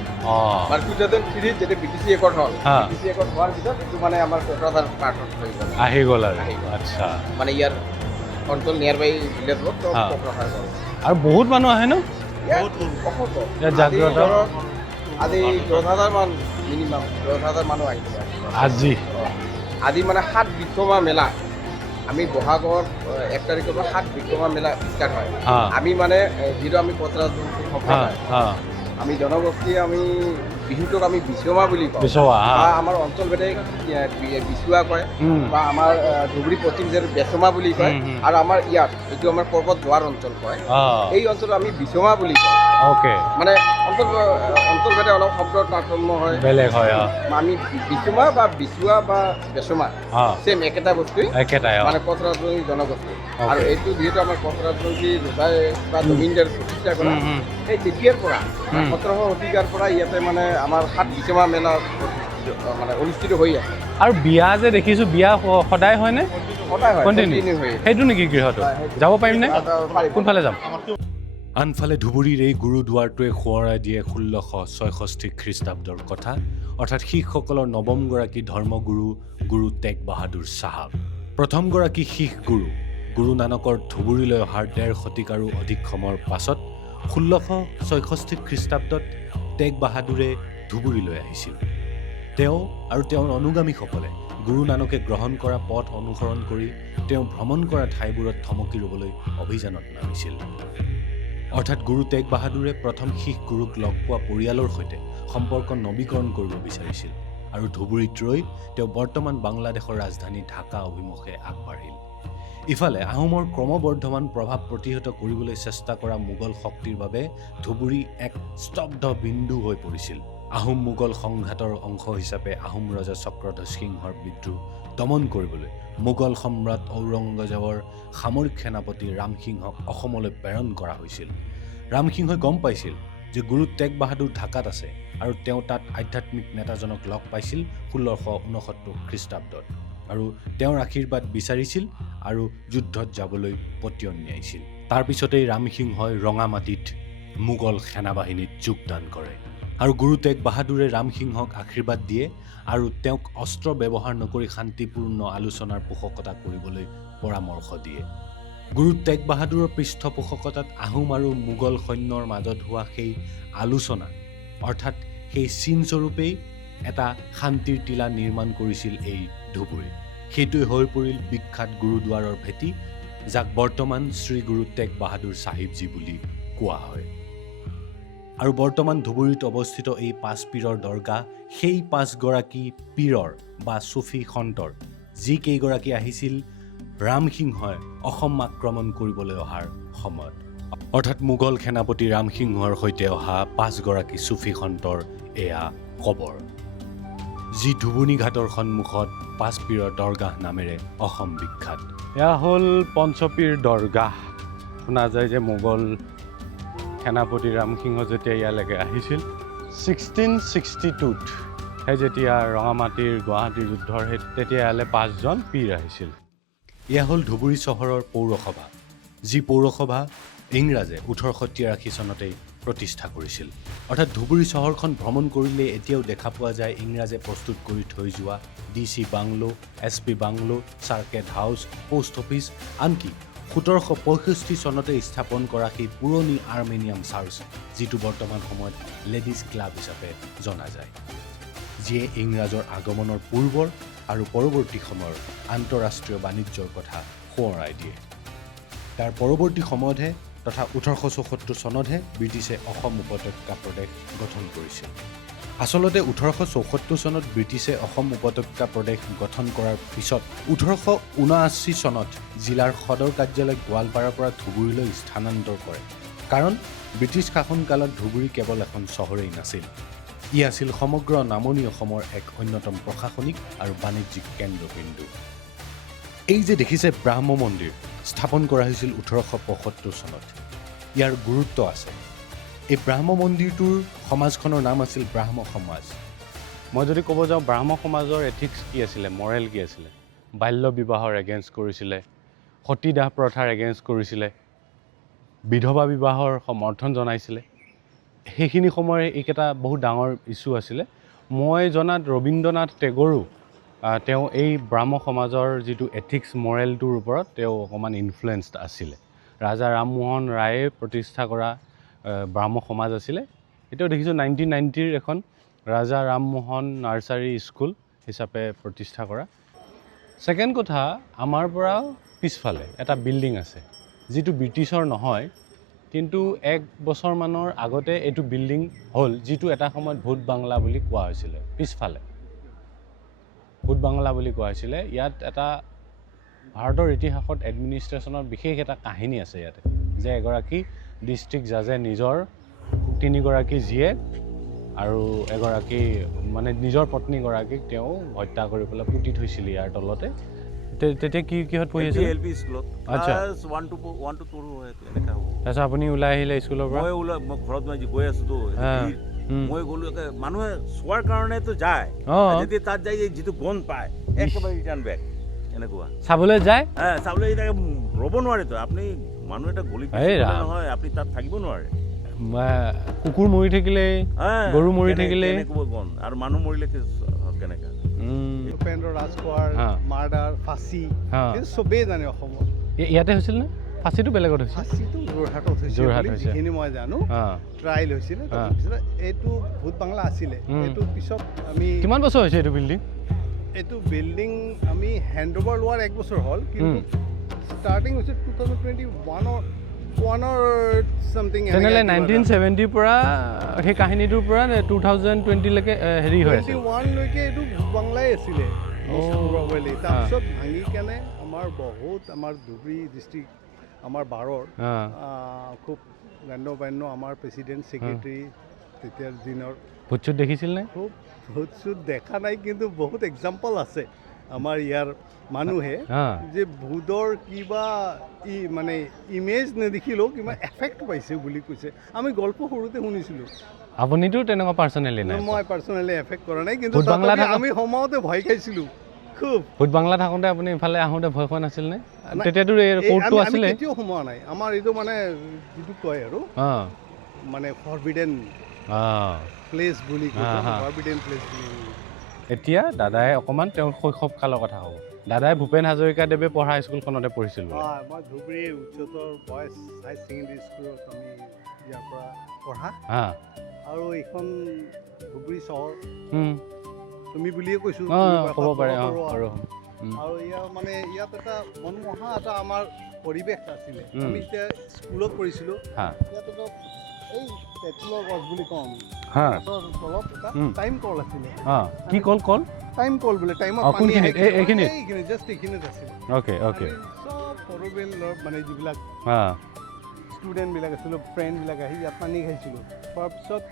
মানে 2003 যেতিয়া BTC একৰ্ড হ'ল BTC একৰ্ড হোৱাৰ পিছত এইটো মানে আমাৰ কোকৰাঝাৰ পাৰ্টত হৈ গ'ল আহি গ'ল আৰু আচ্ছা মানে ইয়াৰ অঞ্চল নিয়াৰ বাই ভিলেজত কোকৰাঝাৰ গ'ল আৰু বহুত মানুহ আহে ন ইয়াত জাগ্ৰত আজি 10,000 মান মিনিমাম 10,000 মানুহ আহিছে আজি মানে 7 বিশ্বমা মেলা আমি বহাগৰ 1 তাৰিখৰ পৰা 7 বিশ্বমা মেলা ষ্টাৰ্ট হয় আমি মানে যিটো আমি কোকৰাঝাৰ সম্প্ৰদায় আমি জনগোষ্ঠী আমি বিহুটোক আমি বিশ্বমা বুলি কওঁ বা আমাৰ অঞ্চল ভেদে বিচুৱা কয় বা আমাৰ ধুবুৰী পশ্চিম যে বেচমা বুলি কয় আৰু আমাৰ ইয়াত এইটো আমাৰ পৰ্বত যোৱাৰ অঞ্চল কয় এই অঞ্চল আমি বিশ্বমা বুলি কওঁ মানে অঞ্চল ভেদে অলপ শব্দৰ তাৰতম্য হয় বেলেগ হয় আমি বিচুমা বা বিচুৱা বা বেচমা চেম একেটা বস্তুৱেই মানে কোকৰাঝাৰ জনগোষ্ঠী আৰু এইটো যিহেতু আমাৰ কোকৰাঝাৰ ৰজাই বা জমিনদাৰ প্ৰতিষ্ঠা কৰা এই তেতিয়াৰ পৰা 17শ শতিকাৰ পৰা ইয়াতে মানে আমাৰ 7 বিশ্বমা মেলা মানে অনুষ্ঠিত হৈ আছে আৰু বিয়া যে দেখিছোঁ বিয়া সদায় হয়নে সদায় হয় সেইটো নেকি গৃহটো যাব পাৰিমনে কোনফালে যাম আনফালে ধুবুৰীৰ এই গুৰুদ্বাৰটোৱে সোঁৱৰাই দিয়ে 1666 খ্ৰীষ্টাব্দৰ কথা অৰ্থাৎ শিখসকলৰ নৱমগৰাকী ধৰ্মগুৰু গুৰু টেগ বাহাদুৰ চাহাব প্ৰথমগৰাকী শিখ গুৰু নানকৰ ধুবুৰীলৈ অহাৰ 1.5 শতিকাৰো অধিক সময়ৰ পাছত 1666 খ্ৰীষ্টাব্দত টেগ বাহাদুৰে ধুবুৰীলৈ আহিছিল তেওঁ আৰু তেওঁৰ অনুগামীসকলে গুৰু নানকে গ্ৰহণ কৰা পথ অনুসৰণ কৰি তেওঁ ভ্ৰমণ কৰা ঠাইবোৰত থমকি ৰ'বলৈ অভিযানত নামিছিল অৰ্থাৎ গুৰু টেগ বাহাদুৰে প্ৰথম শিখ গুৰুক লগ পোৱা পৰিয়ালৰ সৈতে সম্পৰ্ক নৱীকৰণ কৰিব বিচাৰিছিল আৰু ধুবুৰীত ৰৈ তেওঁ বৰ্তমান বাংলাদেশৰ ৰাজধানী ঢাকা অভিমুখে আগবাঢ়িল ইফালে আহোমৰ ক্ৰমবৰ্ধমান প্ৰভাৱ প্ৰতিহত কৰিবলৈ চেষ্টা কৰা মোগল শক্তিৰ বাবে ধুবুৰী এক স্তব্ধ বিন্দু হৈ পৰিছিল আহোম মোগল সংঘাতৰ অংশ হিচাপে আহোম ৰজা চক্ৰধ্বজ সিংহৰ বিদ্ৰোহ দমন কৰিবলৈ মোগল সম্ৰাট ঔৰংগজেবৰ সামৰিক সেনাপতি ৰামসিংহক অসমলৈ প্ৰেৰণ কৰা হৈছিল ৰামসিংহই গম পাইছিল যে গুৰু টেগ বাহাদুৰ ঢাকাত আছে আৰু তেওঁ তাত আধ্যাত্মিক নেতাজনক লগ পাইছিল 1669 খ্ৰীষ্টাব্দত আৰু তেওঁৰ আশীৰ্বাদ বিচাৰিছিল আৰু যুদ্ধত যাবলৈ পতিয়ন নিয়াইছিল তাৰপিছতেই ৰামসিংহই ৰঙামাটিত মোগল সেনাবাহিনীত যোগদান কৰে আৰু গুৰু টেগ বাহাদুৰে ৰামসিংহক আশীৰ্বাদ দিয়ে আৰু তেওঁক অস্ত্ৰ ব্যৱহাৰ নকৰি শান্তিপূৰ্ণ আলোচনাৰ পোষকতা কৰিবলৈ পৰামৰ্শ দিয়ে গুৰু টেগ বাহাদুৰৰ পৃষ্ঠপোষকতাত আহোম আৰু মোগল সৈন্যৰ মাজত হোৱা সেই আলোচনা অৰ্থাৎ সেই চিনস্বৰূপেই এটা শান্তিৰ টিলা নিৰ্মাণ কৰিছিল এই ধুবুৰী সেইটোৱে হৈ পৰিল বিখ্যাত গুৰুদ্বাৰৰ ভেটি যাক বৰ্তমান শ্ৰী গুৰু টেগ বাহাদুৰ চাহিবজী বুলি কোৱা হয় আৰু বৰ্তমান ধুবুৰীত অৱস্থিত এই 5 পীৰৰ দৰগাহ সেই 5গৰাকী পীৰৰ বা চুফী সন্তৰ যিকেইগৰাকী আহিছিল ৰামসিংহই অসম আক্ৰমণ কৰিবলৈ অহাৰ সময়ত, অৰ্থাৎ মোগল সেনাপতি ৰামসিংহৰ সৈতে অহা 5গৰাকী চুফী সন্তৰ এয়া কবৰ, যি ধুবুনী ঘাটৰ সন্মুখত 5 পীৰৰ দৰগাহ নামেৰে অসম বিখ্যাত। এয়া হ'ল পঞ্চপীৰ দৰগাহ। শুনা যায় যে মোগল সেনাপতি ৰামসিংহ যেতিয়া ইয়ালৈকে আহিছিল 1662ত, সেই যেতিয়া ৰঙামাটিৰ গুৱাহাটীৰ যুদ্ধৰ তেতিয়া ইয়ালৈ 5জন পীৰ আহিছিল। এয়া হ'ল ধুবুৰী চহৰৰ পৌৰসভা, যি পৌৰসভা ইংৰাজে 1883 চনতেই প্ৰতিষ্ঠা কৰিছিল। অৰ্থাৎ ধুবুৰী চহৰখন ভ্ৰমণ কৰিলে এতিয়াও দেখা পোৱা যায় ইংৰাজে প্ৰস্তুত কৰি থৈ যোৱা DC bungalow, SP bungalow, circuit house, post office, আনকি 1765 চনতে স্থাপন কৰা সেই পুৰণি আৰ্মেনিয়াম চাৰ্চ, যিটো বৰ্তমান সময়ত লেডিজ ক্লাব হিচাপে জনা যায়, যিয়ে ইংৰাজৰ আগমনৰ পূৰ্বৰ আৰু পৰৱৰ্তী সময়ৰ আন্তঃৰাষ্ট্ৰীয় বাণিজ্যৰ কথা সোঁৱৰাই দিয়ে। তাৰ পৰৱৰ্তী সময়তহে তথা 1874 চনতহে ব্ৰিটিছে অসম উপত্যকা প্ৰদেশ গঠন কৰিছিল। আচলতে 1874 চনত ব্ৰিটিছে অসম উপত্যকা প্ৰদেশ গঠন কৰাৰ পিছত 1879 চনত জিলাৰ সদৰ কাৰ্যালয় গোৱালপাৰাৰ পৰা ধুবুৰীলৈ স্থানান্তৰ কৰে। কাৰণ ব্ৰিটিছ শাসনকালত ধুবুৰী কেৱল এখন চহৰেই নাছিল, ই আছিল সমগ্ৰ নামনি অসমৰ এক অন্যতম প্ৰশাসনিক আৰু বাণিজ্যিক কেন্দ্ৰবিন্দু। এই যে দেখিছে ব্ৰাহ্ম মন্দিৰ স্থাপন কৰা হৈছিল 1875 চনত, ইয়াৰ গুৰুত্ব আছে। এই ব্ৰাহ্ম মন্দিৰটোৰ সমাজখনৰ নাম আছিল ব্ৰাহ্ম সমাজ। মই যদি ক'ব যাওঁ ব্ৰাহ্ম সমাজৰ এথিক্স কি আছিলে, মৰেল কি আছিলে, বাল্য বিবাহৰ এগেইনষ্ট কৰিছিলে, সতীদাহ প্ৰথাৰ এগেইনষ্ট কৰিছিলে, বিধৱা বিবাহৰ সমৰ্থন জনাইছিলে। সেইখিনি সময়ৰ এইকেইটা বহুত ডাঙৰ ইছ্যু আছিলে। মই জনাত ৰবীন্দ্ৰনাথ টেগৰো তেওঁ এই ব্ৰাহ্ম সমাজৰ যিটো এথিক্স মৰেলটোৰ ওপৰত তেওঁ অকণমান ইনফ্লুৱেঞ্চড আছিলে। ৰাজা ৰামমোহন ৰায়ে প্ৰতিষ্ঠা কৰা ব্ৰাহ্ম সমাজ আছিলে। এতিয়াও দেখিছোঁ 1990ৰ এখন ৰাজা ৰামমোহন নাৰ্চাৰী স্কুল হিচাপে প্ৰতিষ্ঠা কৰা। ছেকেণ্ড কথা, আমাৰ পৰা পিছফালে এটা বিল্ডিং আছে, যিটো ব্ৰিটিছৰ নহয়, কিন্তু 1 বছৰমানৰ আগতে এইটো বিল্ডিং হ'ল, যিটো এটা সময়ত ভূত বাংলা বুলি কোৱা হৈছিলে। পিছফালে ভূত বাংলা বুলি কোৱা হৈছিলে। ইয়াত এটা ভাৰতৰ ইতিহাসত এডমিনিষ্ট্ৰেশ্যনৰ বিশেষ এটা কাহিনী আছে ইয়াতে, যে এগৰাকী ডিষ্ট্ৰিক্ট জাজে নিজৰ 3গৰাকী জীয়েক আৰু এগৰাকী মানে নিজৰ পত্নীগৰাকীক তেওঁ হত্যা কৰি পেলাই পুতি থৈছিল ইয়াৰ তলতে। তেতিয়া কিহত পঢ়ি আছিল? LP স্কুলত। আচ্ছা, 1 to 2 এনেকা হ'ব। তাৰপিছত আপুনি ওলাই আহিলে স্কুলৰ পৰা? মই ঘৰত মই গৈ আছোতো, মই গ'লো, মানুহে চোৱাৰ কাৰণেতো যায়, যেতিয়া তাত যাই যিটো গন্ধ পায় একেবাৰে ৰিটাৰ্ণ বেক এনেকুৱা চাবলৈ যায়। চাবলৈ ৰ'ব নোৱাৰেতো আপুনি, মানুহ এটা গলি নহয়, আপুনি তাত থাকিব নোৱাৰে। কুকুৰ মৰি থাকিলে, গৰু মৰি থাকিলে, আৰু মানুহ মৰিলে কেনেকা। উপেন্দ্ৰ ৰাজখোৱাৰ মাৰ্ডাৰ, ফাঁচী, চবেই জানে অসমত। ইয়াতে হৈছিল নে? ফাঁচীটো বেলেগত হৈছিল? ফাঁচীটো যোৰহাটত হৈছিল যিখিনি মই জানো। ট্ৰায়েল হৈছিলে, এইটো ভূত বাংলা আছিলে। এইটো পিছত আমি কিমান বছৰ হৈছে এইটো বিল্ডিং? এইটো বিল্ডিং আমি হেণ্ড অভাৰ লোৱাৰ 1 বছৰ হ'ল, কিন্তু ষ্টাৰ্টিং হৈছে 2021 চামথিং। তেনেহ'লে 1970ৰ পৰা সেই কাহিনীটোৰ পৰা 2020লৈকে হেৰি হৈ আছে। 2021লৈকে এইটো ভূত বাংলাই আছিলে। তাৰপিছত ভাঙি কেনে আমাৰ বহুত, আমাৰ ধুবুৰী ডিষ্ট্ৰিক্ট, আমাৰ বাৰৰ খুব গণ্য আমাৰ প্ৰেচিডেণ্ট, ছেক্ৰেটাৰী তেতিয়াৰ দিনৰ। ভূত চুত দেখিছিল নে? খুব ভূত চুত দেখা নাই, কিন্তু বহুত এক্সাম্পল আছে আমাৰ ইয়াৰ মানুহে যে ভূতৰ কিবা মানে ইমেজ নেদেখিলেও কিবা এফেক্ট পাইছে বুলি কৈছে। আমি গল্প সৰুতে শুনিছিলোঁ। আপুনিতো তেনেকুৱা পাৰ্চনেলি নাই? মই পাৰ্চনেলি এফেক্ট কৰা নাই, কিন্তু আমি সময়তে ভয় খাইছিলোঁ খুব। ভূত বাংলা থাকোঁতে আপুনি ইফালে আহোঁতে ভয় খোৱা নাছিল নে? তেতিয়াতো কোৰ্টটো আছিলে। কেতিয়াও সোমোৱা নাই। আমাৰ এইটো মানে যিটো কয় আৰু মানে ফৰবিডেন প্লেচ বুলি কয়, ফৰবিডেন প্লেচ বুলি। এতিয়া দাদাই অকণমান তেওঁৰ শৈশৱকালৰ কথা হ'ব। দাদাই ভূপেন হাজৰিকাদেৱে পঢ়া স্কুলখনতে পঢ়িছিল। মই ধুবুৰী উচ্চতৰ বয়জ হাই ছেকেণ্ডেৰী স্কুলত আমি ইয়াৰ পৰা পঢ়া, আৰু এইখন ধুবুৰী চহৰ তুমি বুলিয়ে কৈছোঁ, ক'ব পাৰে। আৰু ইয়াৰ মানে ইয়াত এটা মনোমোহা এটা আমাৰ পৰিৱেশ আছিলে। আমি যেতিয়া স্কুলত পঢ়িছিলোঁ, ইয়াত এটা এই তেঁতুলৰ গছ বুলি কওঁ আমি হা গছৰ তলত এটা টাইম কল আছিলে কি কল টাইম কল বোলে টাইমত অ, পানী কোনখিনিত? আহে এইখিনিত? এইখিনিত জাষ্ট এইখিনিত আছিলে অ'কে অ'কে আমি চব সৰুবেলৰ মানে যিবিলাক হা ষ্টুডেণ্টবিলাক আছিলোঁ ফ্ৰেণ্ডবিলাক আহি ইয়াত পানী খাইছিলোঁ খোৱাৰ পিছত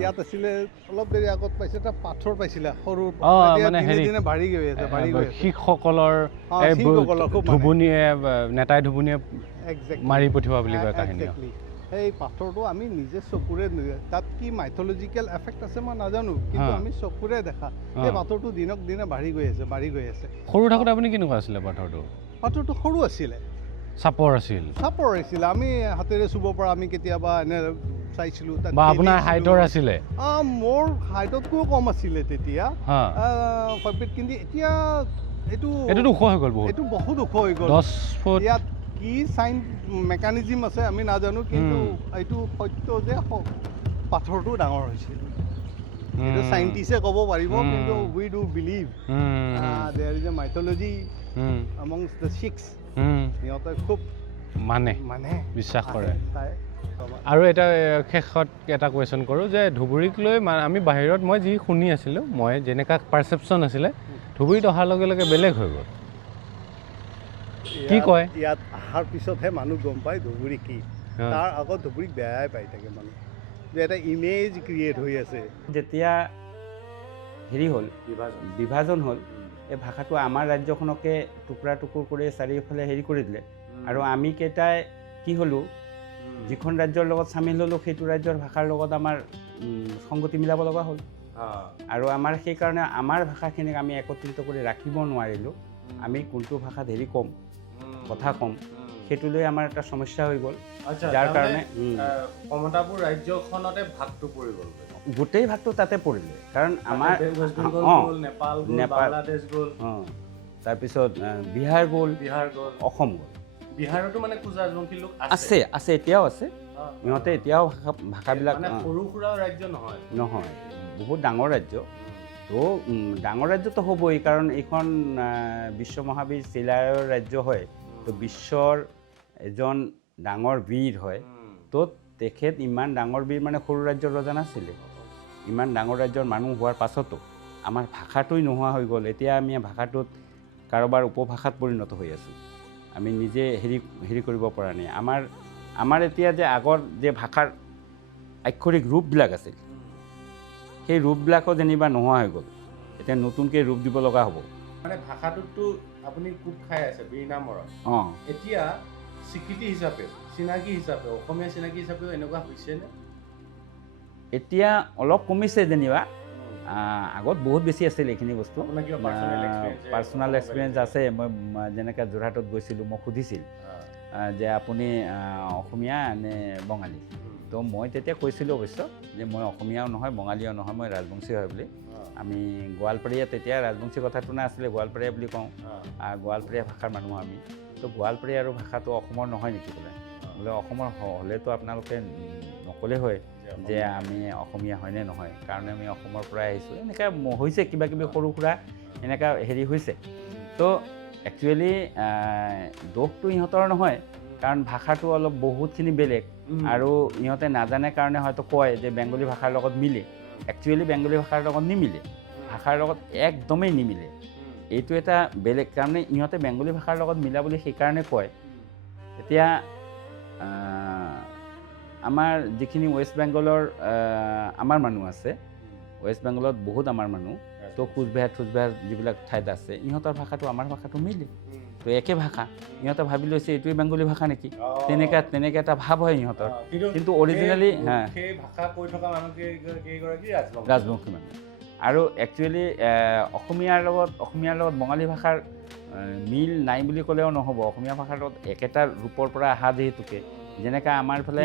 ইয়াত আছিলে অলপ দেৰি আগত পাইছে এটা পাথৰ পাইছিলে সৰু এতিয়া মানে দিনে হেৰি দিনে বাঢ়ি গৈ আছে বাঢ়ি গৈ আছে শিখসকলৰ শিখসকলৰ খুব মানে। ধুবুনীয়ে নেতাই ধুবুনীয়ে Exactly. মাৰি পঠিওৱা বুলি কয় কাহিনী Exactly. সেই পাথৰটো আমি নিজে চকুৰে তাত কি মাইথলজিকেল এফেক্ট আছে মই নাজানো কিন্তু আমি চকুৰে দেখা সেই পাথৰটো দিনক দিনে বাঢ়ি গৈ আছে বাঢ়ি গৈ আছে সৰু থাকোঁতে আপুনি কেনেকুৱা আছিলে পাথৰটো পাথৰটো সৰু আছিলে চাপৰ আছিল চাপৰ আহিছিলে আমি হাতেৰে চুব পৰা আমি কেতিয়াবা এনে চাইছিলোঁ তাত বা আপোনাৰ খেলিছিলোঁ। হাইটৰ আছিলে মোৰ হাইটতকৈও কম আছিলে তেতিয়া হা কিন্তু এতিয়া এইটোতো ওখ হৈ গ'ল বহুত এইটো বহুত ওখ হৈ গ'ল 10 ফুট ইয়াত কি চাইন মেকানিজিম আছে আমি নাজানো কিন্তু এইটো সত্য যে পাথৰটো ডাঙৰ হৈছে এইটো চাইণ্টিষ্টে ক'ব পাৰিব কিন্তু we do believe there is a mythology amongst the Sikhs সিহঁতে খুব মানে বিশ্বাস কৰে আৰু এটা শেষত এটা কুৱেশ্যন কৰোঁ যে ধুবুৰীক লৈ আমি বাহিৰত মই যি শুনি আছিলোঁ মই যেনেকুৱা পাৰচেপশ্যন আছিলে ধুবুৰীত অহাৰ লগে লগে বেলেগ হৈ গ'ল কি কয় ইয়াত অহাৰ পিছতহে মানুহ গম পায় ধুবুৰী কি তাৰ আগত ধুবুৰীক বেয়াই পাই থাকে মানুহ যে এটা ইমেজ ক্ৰিয়েট হৈ আছে যেতিয়া হেৰি হ'ল বিভাজন হ'ল এই ভাষাটো আমাৰ ৰাজ্যখনকে টুকুৰা টুকুৰ কৰি চাৰিওফালে হেৰি কৰি দিলে আৰু আমি কেইটাই কি হ'লোঁ যিখন ৰাজ্যৰ লগত চামিল হ'লোঁ সেইটো ৰাজ্যৰ ভাষাৰ লগত আমাৰ সংগতি মিলাব লগা হ'ল আৰু আমাৰ সেইকাৰণে আমাৰ ভাষাখিনিক আমি একত্ৰিত কৰি ৰাখিব নোৱাৰিলোঁ আমি কোনটো ভাষাত হেৰি ক'ম কথা ক'ম সেইটো লৈ আমাৰ এটা সমস্যা হৈ গ'ল যাৰ কাৰণে কমতাপুৰ ৰাজ্যখনতে ভাগটো পৰি গ'ল গোটেই ভাগটো তাতে পৰিলে কাৰণ আমাৰ নেপাল বাংলাদেশ গ'ল তাৰপিছত বিহাৰ গ'ল অসম গ'ল বিহাৰতো মানে কোচ ৰাজবংশী লোক আছে এতিয়াও আছে ইহঁতে এতিয়াও ভাষাবিলাক সৰু সুৰা ৰাজ্য নহয় বহুত ডাঙৰ ৰাজ্য তো ডাঙৰ ৰাজ্যটো হ'বই কাৰণ এইখন বিশ্ব মহাবীৰ চিলায়ৰ ৰাজ্য হয় তো বিশ্বৰ এজন ডাঙৰ বীৰ হয় তো তেখেত ইমান ডাঙৰ বীৰ মানে সৰু ৰাজ্যৰ ৰজা নাছিলে ইমান ডাঙৰ ৰাজ্যৰ মানুহ হোৱাৰ পাছতো আমাৰ ভাষাটোই নোহোৱা হৈ গ'ল এতিয়া আমি ভাষাটোত কাৰোবাৰ উপভাষাত পৰিণত হৈ আছোঁ আমি নিজে হেৰি কৰিব পৰা নাই আমাৰ এতিয়া যে আগৰ যে ভাষাৰ আক্ষৰিক ৰূপবিলাক আছিল সেই ৰূপবিলাকো যেনিবা নোহোৱা হৈ গ'ল এতিয়া নতুনকৈ ৰূপ দিব লগা হ'ব মানে ভাষাটোতো আপুনি কোপ খাই আছে বীৰ নামৰত এতিয়া স্বীকৃতি হিচাপে চিনাকি হিচাপে অসমীয়া চিনাকি হিচাপেও এনেকুৱা হৈছেনে এতিয়া অলপ কমিছে যেনিবা আগত বহুত বেছি আছিল এইখিনি বস্তু পাৰ্চনেল এক্সপিৰিয়েঞ্চ আছে মই যেনেকৈ যোৰহাটত গৈছিলোঁ মই সুধিছিল যে আপুনি অসমীয়া নে বঙালী তো মই তেতিয়া কৈছিলোঁ অৱশ্য যে মই অসমীয়াও নহয় বঙালীও নহয় মই ৰাজবংশী হয় বুলি আমি গোৱালপাৰীয়া তেতিয়া ৰাজবংশী কথাটো নাছিলে গোৱালপাৰীয়া বুলি কওঁ গোৱালপাৰীয়া ভাষাৰ মানুহ আমি তো গোৱালপাৰীয়া আৰু ভাষাটো অসমৰ নহয় নেকি বোলে অসমৰ হ'লেতো আপোনালোকে নক'লে হয় যে আমি অসমীয়া হয়নে নহয় কাৰণ আমি অসমৰ পৰাই আহিছোঁ এনেকৈ হৈছে কিবা কিবি সৰু সুৰা এনেকুৱা হেৰি হৈছে তো একচুৱেলি দোষটো ইহঁতৰ নহয় কাৰণ ভাষাটো অলপ বহুতখিনি বেলেগ আৰু ইহঁতে নাজানে কাৰণে হয়তো কয় যে বেংগলী ভাষাৰ লগত মিলে একচুৱেলি বেংগলী ভাষাৰ লগত নিমিলে ভাষাৰ লগত একদমেই নিমিলে এইটো এটা বেলেগ কাৰণে ইহঁতে বেংগলী ভাষাৰ লগত মিলা বুলি সেইকাৰণে কয় এতিয়া আমাৰ যিখিনি ৱেষ্ট বেংগলৰ আমাৰ মানুহ আছে ৱেষ্ট বেংগলত বহুত আমাৰ মানুহ তো কোচবিহাৰ যিবিলাক ঠাইত আছে ইহঁতৰ ভাষাটো আমাৰ ভাষাটো মিলে তো একে ভাষা ইহঁতে ভাবি লৈছে এইটোৱে বেংগলী ভাষা নেকি তেনেকৈ এটা ভাৱ হয় ইহঁতৰ কিন্তু অৰিজিনেলি ৰাজবংশী মানুহ আৰু একচুৱেলি অসমীয়াৰ লগত বঙালী ভাষাৰ মিল নাই বুলি ক'লেও নহ'ব অসমীয়া ভাষাৰ লগত একেটা ৰূপৰ পৰা অহা যিহেতুকে যেনেকৈ আমাৰ ফালে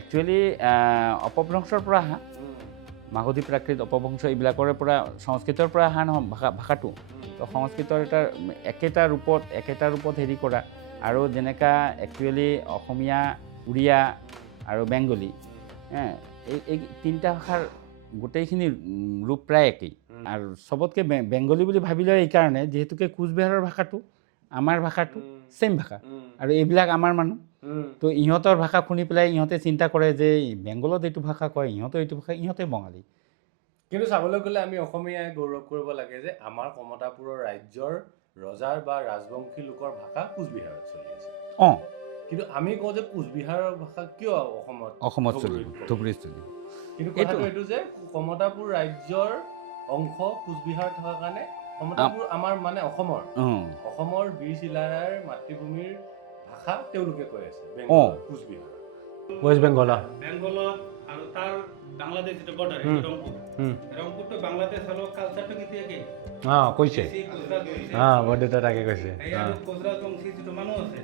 একচুৱেলি অপভ্ৰংশৰ পৰা অহা মাগধী প্ৰাকৃত অপভ্ৰংশ এইবিলাকৰ পৰা সংস্কৃতৰ পৰা অহা নহয় ভাষাটো তো সংস্কৃতৰ একেটা ৰূপত হেৰি কৰা আৰু যেনেকৈ একচুৱেলি অসমীয়া উৰিয়া আৰু বেংগলী এই তিনিটা ভাষাৰ গোটেইখিনি ৰূপ প্ৰায় একেই আৰু চবতকৈ বেংগলী বুলি ভাবি লয় এইকাৰণে যিহেতুকে কোচবিহাৰৰ ভাষাটো আমাৰ ভাষাটো ছেইম ভাষা আৰু এইবিলাক আমাৰ মানুহ তো ইহঁতৰ ভাষা শুনি পেলাই ইহঁতে চিন্তা কৰে যে বেংগলত এইটো ভাষা কয় ইহঁতে এইটো ভাষা ইহঁতে বঙালী কিন্তু চাবলৈ গ'লে আমি অসমীয়াই গৌৰৱ কৰিব লাগে যে আমাৰ কমতাপুৰৰ ৰাজ্যৰ ৰজাৰ বা ৰাজবংশী লোকৰ ভাষা কোচবিহাৰত চলি আছে অঁ কিন্তু আমি কওঁ যে কোচবিহাৰৰ ভাষা কিয় অসমত চলিব ধুবুৰীত চলিব কিন্তু কথাটো এইটো যে কমতাপুৰ ৰাজ্যৰ অংশ কোচবিহাৰ থকাৰ কাৰণে কমতাপুৰ আমাৰ মানে অসমৰ বীৰ চিলাৰায়ৰ মাতৃভূমিৰ ভাষা তেওঁলোকে কৈ আছে কোচবিহাৰ ৱেষ্ট বেংগল বেংগলত আৰু তাৰ বাংলাদেশ যেটা বৰ্ডাৰ ৰংপুৰ বাংলাদেশ হলো কালচাৰটা কিন্তু একে কৈছে বৰদেউতা তাকে কৈছে গুজৰাট বংশী যেটা মানুষ আছে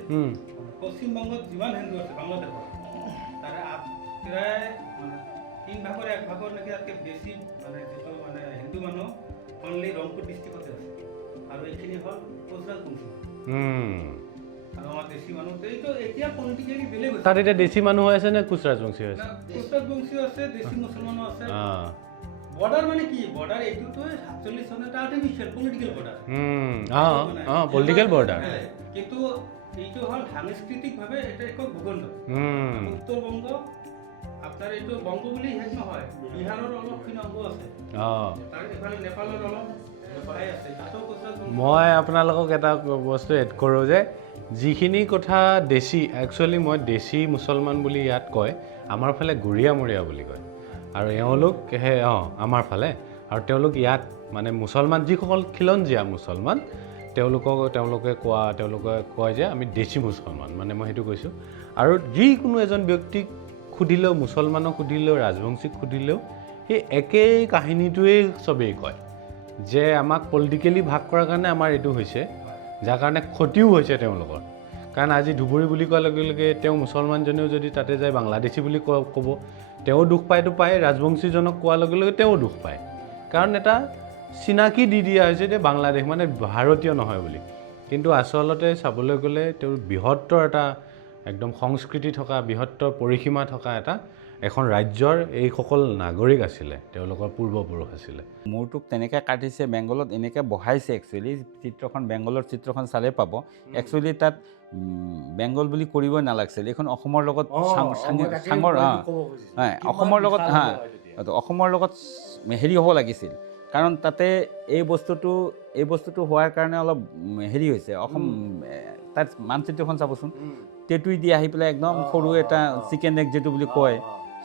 পশ্চিমবঙ্গত যিমান হিন্দু আছে বাংলাদেশত তাৰে প্ৰায় 3 ভাগৰ 1 ভাগৰ নাকি আতকে বেছি মানে যেটো মানে হিন্দু মানুহ অনলি ৰংপুৰ ডিস্ট্ৰিক্টতে আছে আৰু এইখিনি হল গুজৰাট বংশী আৰু আমাৰ দেশী মানুহ এইটো এতিয়া পলিটিক্যালি বেলেগ হৈছে তাত এতিয়া দেশী মানুহ হৈ আছে নে কুচৰাজ বংশী হৈ আছে কুচৰাজ বংশী আছে দেশী মুছলমানো আছে বর্ডার মানে কি বর্ডার এইটো তো 47 সনে এটা artificial political border political border কিন্তু এইটো হল সাংস্কৃতিক ভাবে এটা এক ভূখণ্ড উত্তৰবংগ আপনাৰ এইটো বংগ বুলি হেড নহয় বিহাৰৰ অলপখিনি অংগ আছে তাৰ এফালে নেপালৰ অলপ সহায় আছে তাতো কুচৰাজ মই আপোনালোকক এটা বস্তু এড কৰোঁ যে যিখিনি কথা দেশী একচুৱেলি মই দেশী মুছলমান বুলি ইয়াত কয় আমাৰ ফালে গুৰিয়ামূৰীয়া বুলি কয় আৰু এওঁলোক আমাৰ ফালে আৰু তেওঁলোক ইয়াত মানে মুছলমান যিসকল খিলঞ্জীয়া মুছলমান তেওঁলোকে কয় যে আমি দেশী মুছলমান মানে মই সেইটো কৈছোঁ আৰু যিকোনো এজন ব্যক্তিক সুধিলেও মুছলমানক সুধিলেও ৰাজবংশীক সুধিলেও সেই একেই কাহিনীটোৱেই চবেই কয় যে আমাক পলিটিকেলি ভাগ কৰাৰ কাৰণে আমাৰ এইটো হৈছে যাৰ কাৰণে ক্ষতিও হৈছে তেওঁলোকৰ কাৰণ আজি ধুবুৰী বুলি কোৱাৰ লগে লগে তেওঁ মুছলমানজনেও যদি তাতে যায় বাংলাদেশী বুলি ক'ব তেওঁ দুখ পায়তো পায় ৰাজবংশীজনক কোৱাৰ লগে লগে তেওঁ দুখ পায় কাৰণ এটা চিনাকি দি দিয়া হৈছে যে বাংলাদেশ মানে ভাৰতীয় নহয় বুলি কিন্তু আচলতে চাবলৈ গ'লে তেওঁৰ বৃহত্তৰ এটা একদম সংস্কৃতি থকা বৃহত্তৰ পৰিসীমা থকা এখন ৰাজ্যৰ এইসকল নাগৰিক আছিলে তেওঁলোকৰ পূৰ্বপুৰুষ আছিলে মূৰটোক তেনেকৈ কাটিছে বেংগলত এনেকৈ বহাইছে একচুৱেলি বেংগলৰ চিত্ৰখন চালে পাব একচুৱেলি তাত বেংগল বুলি কৰিবই নালাগিছিল এইখন অসমৰ লগত অসমৰ লগত হেৰি হ'ব লাগিছিল কাৰণ তাতে এই বস্তুটো হোৱাৰ কাৰণে অলপ হেৰি হৈছে অসম তাত মানচিত্ৰখন চাবচোন টেটুই দি আহি পেলাই একদম সৰু এটা চিকেন এগ যিটো বুলি কয়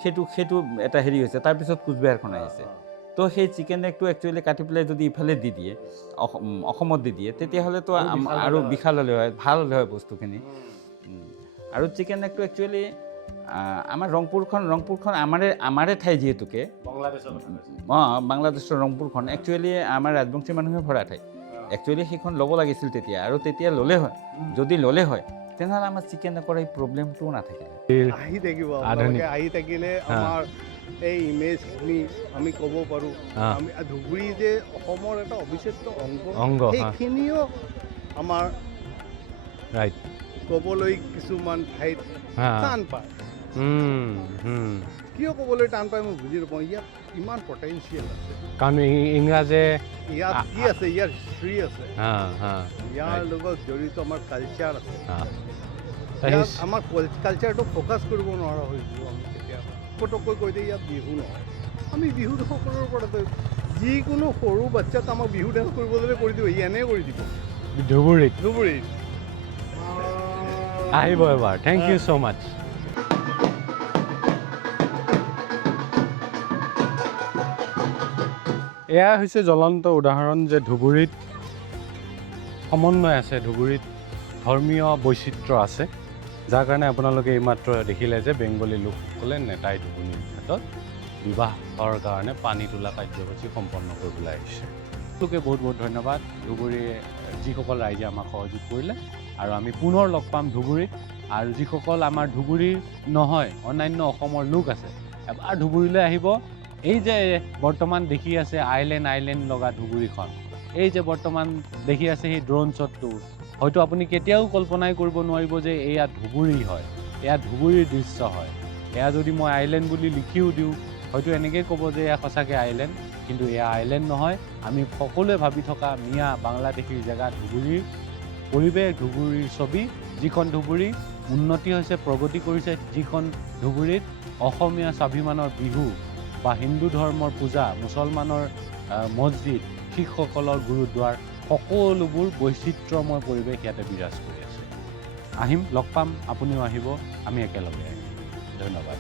সেইটো এটা হেৰি হৈছে তাৰপিছত কোচবিহাৰখন আহিছে তো সেই চিকেন এগটো একচুৱেলি কাটি পেলাই যদি ইফালে দি দিয়ে অসমত দি দিয়ে তেতিয়াহ'লেতো আৰু বিশাল হ'লে হয় ভাল হ'লে হয় বস্তুখিনি আৰু চিকেন এগটো একচুৱেলি আমাৰ ৰংপুৰখন আমাৰে ঠাই যিহেতুকে বাংলাদেশৰ ৰংপুৰখন একচুৱেলি আমাৰ ৰাজবংশী মানুহে ভৰা ঠাই একচুৱেলি সেইখন ল'ব লাগিছিল তেতিয়া আৰু তেতিয়া ল'লে হয় যদি ল'লে হয় তেনেহ'লে আমাৰ চিকেন এগৰ এই প্ৰব্লেমটোও নাথাকিলে আহি থাকিলে আমাৰ এই ইমেজখিনি আমি ক'ব পাৰোঁ আমি ধুবুৰী যে অসমৰ এটা অবিচ্ছেদ্য অংগ সেইখিনিও আমাৰ ক'বলৈ কিছুমান ঠাইত টান পায় কিয় ক'বলৈ টান পায় মই বুজি নাপাওঁ ইয়াত ইমান পটেঞ্চিয়েল আছে কাৰণ ইংৰাজে ইয়াত কি আছে ইয়াৰ হিষ্ট্ৰী আছে ইয়াৰ লগত জড়িত আমাৰ কালচাৰ আছে আমাৰ কালচাৰটো ফ'কাছ কৰিব নোৱাৰা হৈছোঁ আমি কেতিয়াবা পটককৈ কৈ দিয়ে ইয়াত বিহু নহয় আমি বিহু সকলোৰে পৰা যিকোনো সৰু বাচ্চাক আমাক বিহু ডান্স কৰিবলৈ কৰি দিব এনেই কৰি দিব ধুবুৰীত আহিব এবাৰ থেংক ইউ ছ' মাছ এয়া হৈছে জ্বলন্ত উদাহৰণ যে ধুবুৰীত সমন্বয় আছে ধুবুৰীত ধৰ্মীয় বৈচিত্ৰ্য আছে যাৰ কাৰণে আপোনালোকে এইমাত্ৰ দেখিলে যে বেংগলী লোকসকলে নেতাই ধুবুৰীৰ ক্ষেত্ৰত বিবাহৰ কাৰণে পানী তোলা কাৰ্যসূচী সম্পন্ন কৰিবলৈ আহিছে তেওঁলোকে বহুত বহুত ধন্যবাদ ধুবুৰীয়ে যিসকল ৰাইজে আমাক সহযোগ কৰিলে আৰু আমি পুনৰ লগ পাম ধুবুৰীত আৰু যিসকল আমাৰ ধুবুৰীৰ নহয় অন্যান্য অসমৰ লোক আছে এবাৰ ধুবুৰীলৈ আহিব এই যে বৰ্তমান দেখি আছে আইলেণ্ড লগা ধুবুৰীখন এই যে বৰ্তমান দেখি আছে সেই ড্ৰোন শ্বটটো হয়তো আপুনি কেতিয়াও কল্পনাই কৰিব নোৱাৰিব যে এয়া ধুবুৰী হয় এয়া ধুবুৰীৰ দৃশ্য হয় এয়া যদি মই আইলেণ্ড বুলি লিখিও দিওঁ হয়তো এনেকৈ ক'ব যে এয়া সঁচাকৈ আইলেণ্ড কিন্তু এয়া আইলেণ্ড নহয় আমি সকলোৱে ভাবি থকা মিয়া বাংলাদেশীৰ জেগা ধুবুৰীৰ পৰিৱেশ ধুবুৰীৰ ছবি, যিখন ধুবুৰী উন্নতি হৈছে, প্ৰগতি কৰিছে, যিখন ধুবুৰীত অসমীয়া স্বাভিমানৰ বিহু বা হিন্দু ধৰ্মৰ পূজা, মুছলমানৰ মছজিদ, শিখসকলৰ গুৰুদ্বাৰ, সকলোবোৰ বৈচিত্ৰ্যময় পৰিৱেশ ইয়াতে বিৰাজ কৰি আছে। আহিম, লগ পাম, আপুনিও আহিব, আমি একেলগে আহিম। ধন্যবাদ।